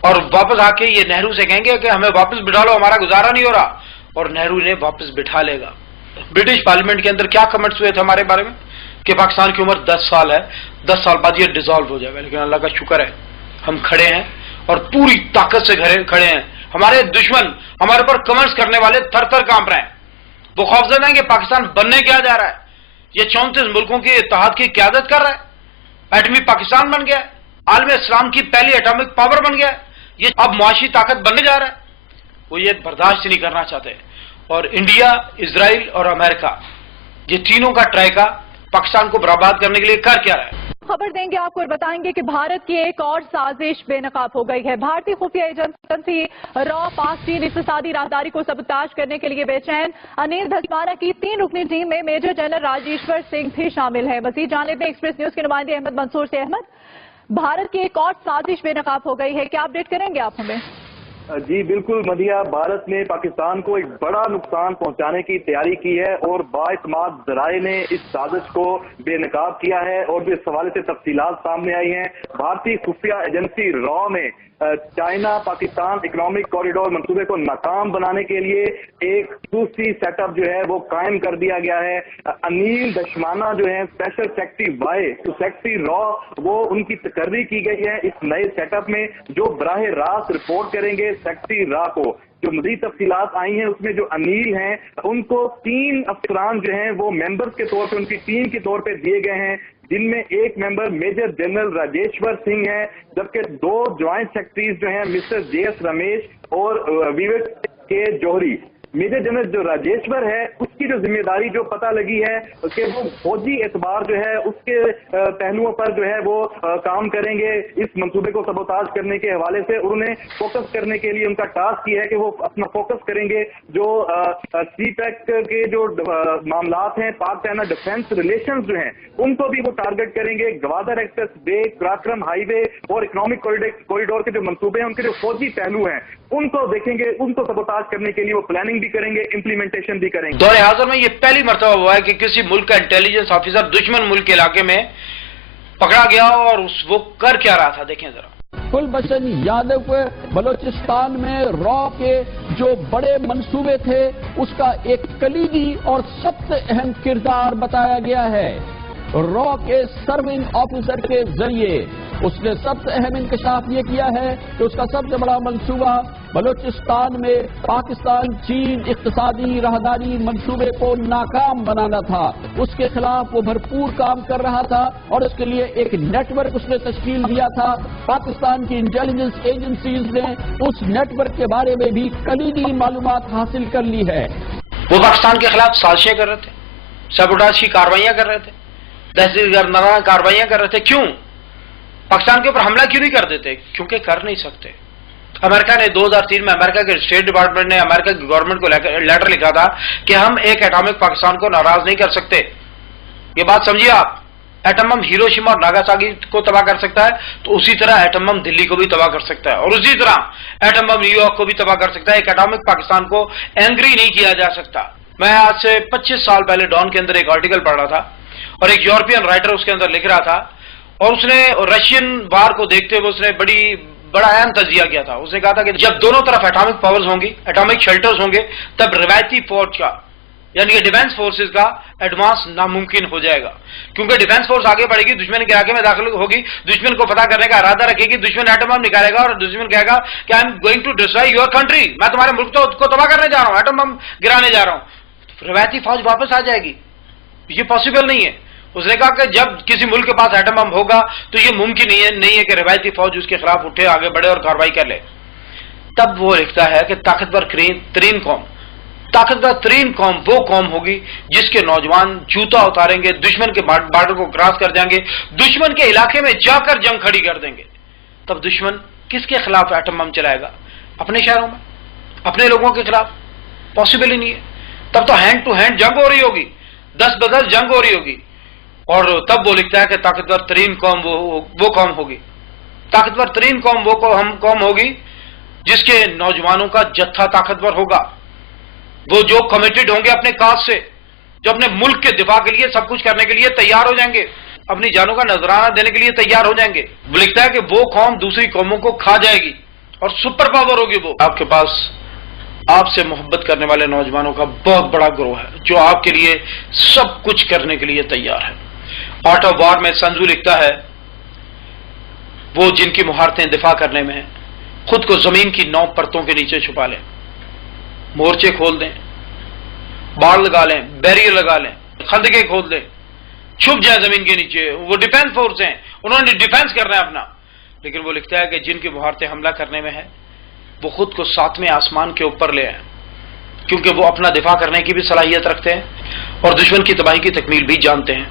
اور واپس آ کے یہ نہرو سے کہیں گے کہ ہمیں واپس بٹھا لو، ہمارا گزارا نہیں ہو رہا، اور نہرو نے واپس بٹھا لے گا۔ برٹش پارلیمنٹ کے اندر کیا کمنٹس ہوئے تھے ہمارے بارے میں کہ پاکستان کی عمر 10 سال ہے، 10 سال بعد یہ ڈیزالو ہو جائے گا، لیکن اللہ کا شکر ہے ہم کھڑے ہیں اور پوری طاقت سے کھڑے ہیں۔ ہمارے دشمن ہمارے پر کمنٹس کرنے والے تھر تھر کانپ رہے ہیں، وہ خوفزدہ ہیں کہ پاکستان بننے کیا جا رہا ہے، یہ 34 ملکوں کے اتحاد کی قیادت کر رہا ہے، ایٹمی پاکستان بن گیا ہے، عالم اسلام کی پہلی ایٹامک پاور بن گیا ہے، یہ اب معاشی طاقت بننے جا رہا ہے۔ وہ یہ برداشت نہیں کرنا چاہتے، اور انڈیا، اسرائیل اور امریکہ، یہ تینوں کا ٹرائیکا پاکستان کو برباد کرنے کے لیے کر کیا رہا ہے۔ خبر دیں گے آپ کو اور بتائیں گے کہ بھارت کی ایک اور سازش بے نقاب ہو گئی ہے۔ بھارتی خفیہ ایجنسی را پاک چین اقتصادی راہداری کو سبوتاژ کرنے کے لیے بے چین۔ انیل دھجوانا کی 3 رکنی ٹیم میں میجر جنرل راجیشور سنگھ بھی شامل ہیں۔ مزید جانب میں ایکسپریس نیوز کے نمائندے احمد منصور سے۔ احمد، بھارت کی ایک اور سازش بے نقاب ہو گئی ہے، کیا اپڈیٹ کریں گے آپ ہمیں؟ جی بالکل مدیہ، بھارت نے پاکستان کو ایک بڑا نقصان پہنچانے کی تیاری کی ہے اور بااعتماد ذرائع نے اس سازش کو بے نقاب کیا ہے، اور بھی اس حوالے سے تفصیلات سامنے آئی ہیں۔ بھارتی خفیہ ایجنسی را نے چائنا پاکستان اکنامک کوریڈور منصوبے کو ناکام بنانے کے لیے ایک دوسری سیٹ اپ جو ہے وہ قائم کر دیا گیا ہے۔ انیل دھجوانا جو ہے اسپیشل سیکرٹری وائی تو سیکرٹری را، وہ ان کی تقرری کی گئی ہے اس نئے سیٹ اپ میں، جو براہ راست رپورٹ کریں گے سیکرٹری را کو۔ جو مزید تفصیلات آئی ہیں اس میں جو انیل ہیں ان کو 3 افسران جو ہیں وہ ممبرز کے طور پہ ان کی ٹیم کے طور پہ دیے گئے ہیں، جن میں ایک ممبر میجر جنرل راجیشور سنگھ ہے، جبکہ 2 جوائنٹ سیکرٹریز جو ہیں مسٹر جے ایس رمیش اور ویوک کے جوہری۔ میجر جنرل جو راجیشور ہے اس کی جو ذمہ داری جو پتہ لگی ہے کہ وہ فوجی اعتبار جو ہے اس کے پہلوؤں پر جو ہے وہ کام کریں گے اس منصوبے کو سبوتاژ کرنے کے حوالے سے، اور انہیں فوکس کرنے کے لیے ان کا ٹاسک یہ ہے کہ وہ اپنا فوکس کریں گے جو سی پیک کے جو معاملات ہیں، پاک چائنا ڈیفینس ریلیشنز جو ہیں ان کو بھی وہ ٹارگٹ کریں گے۔ Gwadar express way, Karakoram high وے اور اکنامک کوریڈور کے جو منصوبے ہیں ان کے جو فوجی پہلو ہیں ان کو دیکھیں گے، ان کو سبوتاژ کرنے کے لیے وہ پلاننگ بھی کریں گے، امپلیمنٹیشن بھی کریں گے۔ دور حاضر میں یہ پہلی مرتبہ ہوا ہے کہ کسی ملک کا انٹیلیجنس آفیسر دشمن ملک کے علاقے میں پکڑا گیا اور وہ کر کیا رہا تھا، دیکھیں ذرا۔ کلبھشن یادو کو بلوچستان میں را کے جو بڑے منصوبے تھے اس کا ایک کلیدی اور سب سے اہم کردار بتایا گیا ہے۔ را کے سرونگ آفیسر کے ذریعے اس نے سب سے اہم انکشاف یہ کیا ہے کہ اس کا سب سے بڑا منصوبہ بلوچستان میں پاکستان چین اقتصادی راہداری منصوبے کو ناکام بنانا تھا۔ اس کے خلاف وہ بھرپور کام کر رہا تھا اور اس کے لیے ایک نیٹ ورک اس نے تشکیل دیا تھا۔ پاکستان کی انٹیلیجنس ایجنسیز نے اس نیٹ ورک کے بارے میں بھی کلیدی معلومات حاصل کر لی ہے۔ وہ پاکستان کے خلاف سازشیں کر رہے تھے، سبوٹاژ کی کاروائیاں کر رہے تھے، دہشت گردانہ کاروائیاں کر رہے تھے۔ کیوں پاکستان کے اوپر حملہ کیوں نہیں کر دیتے؟ کیونکہ کر نہیں سکتے۔ امریکہ نے 2003 میں امریکہ کے اسٹیٹ ڈپارٹمنٹ نے امریکہ کی گورنمنٹ کو لیٹر لکھا تھا کہ ہم ایک ایٹامک پاکستان کو ناراض نہیں کر سکتے۔ یہ بات سمجھیے آپ، ایٹم بم ہیروشیما اور ناگاساکی کو تباہ کر سکتا ہے تو اسی طرح ایٹم بم دلی کو بھی تباہ کر سکتا ہے، اور اسی طرح ایٹم بم نیو یارک کو بھی تباہ کر سکتا ہے۔ ایک ایٹامک پاکستان کو اینگری نہیں کیا جا سکتا۔ میں آج سے 25 سال پہلے ڈان کے اندر ایک آرٹیکل پڑھ رہا تھا اور ایک یورپین رائٹر اس کے اندر لکھ رہا تھا، اور اس نے رشین وار کو دیکھتے ہوئے اس نے بڑا اہم تجزیہ کیا تھا۔ اس نے کہا تھا کہ جب دونوں طرف ایٹامک پاورز ہوں گی، ایٹامک شیلٹرز ہوں گے، تب روایتی فوج کا یعنی کہ ڈیفینس فورسز کا ایڈوانس ناممکن ہو جائے گا، کیونکہ ڈیفینس فورس آگے بڑھے گی، دشمن کے علاقے میں داخل ہوگی، دشمن کو فتح کرنے کا ارادہ رکھے گی، دشمن ایٹم بم نکالے گا اور دشمن کہے گا کہ I am going to destroy your country, میں تمہارے ملک کو تباہ کرنے جا رہا ہوں، ایٹم بم گرانے جا رہا ہوں۔ روایتی فوج واپس آ جائے گی، یہ پاسبل نہیں ہے۔ اس نے کہا کہ جب کسی ملک کے پاس ایٹم بم ہوگا تو یہ ممکن نہیں ہے کہ روایتی فوج اس کے خلاف اٹھے، آگے بڑھے اور کارروائی کر لے۔ تب وہ لکھتا ہے کہ طاقتور ترین قوم وہ قوم ہوگی جس کے نوجوان جوتا اتاریں گے، دشمن کے بارڈر کو کراس کر جائیں گے، دشمن کے علاقے میں جا کر جنگ کھڑی کر دیں گے۔ تب دشمن کس کے خلاف ایٹم بم چلائے گا؟ اپنے شہروں میں، اپنے لوگوں کے خلاف؟ پاسبل ہی نہیں ہے۔ تب تو ہینڈ ٹو ہینڈ جنگ ہو رہی ہوگی، 10 بدس جنگ ہو رہی ہوگی۔ اور تب وہ لکھتا ہے کہ طاقتور ترین قوم وہ قوم ہوگی، طاقتور ترین قوم وہ قوم ہوگی جس کے نوجوانوں کا جتھا طاقتور ہوگا، وہ جو کمیٹڈ ہوں گے اپنے کاز سے، جو اپنے ملک کے دفاع کے لیے سب کچھ کرنے کے لیے تیار ہو جائیں گے، اپنی جانوں کا نذرانہ دینے کے لیے تیار ہو جائیں گے۔ وہ لکھتا ہے کہ وہ قوم دوسری قوموں کو کھا جائے گی اور سپر پاور ہوگی وہ۔ آپ کے پاس آپ سے محبت کرنے والے نوجوانوں کا بہت بڑا گروہ ہے جو آپ کے لیے سب کچھ کرنے کے لیے تیار ہے۔ آرٹ آف وار میں سنزو لکھتا ہے وہ جن کی مہارتیں دفاع کرنے میں ہیں خود کو زمین کی 9 پرتوں کے نیچے چھپا لیں، مورچے کھول دیں، باڑ لگا لیں، بیریئر لگا لیں، خندقیں کھول دیں، چھپ جائیں زمین کے نیچے۔ وہ ڈیفینس فورس ہیں، انہوں نے ڈیفینس کرنا ہے اپنا۔ لیکن وہ لکھتا ہے کہ جن کی مہارتیں حملہ کرنے میں ہیں وہ خود کو 7ویں آسمان کے اوپر لے آئیں، کیونکہ وہ اپنا دفاع کرنے کی بھی صلاحیت رکھتے ہیں اور دشمن کی تباہی کی تکمیل بھی جانتے ہیں۔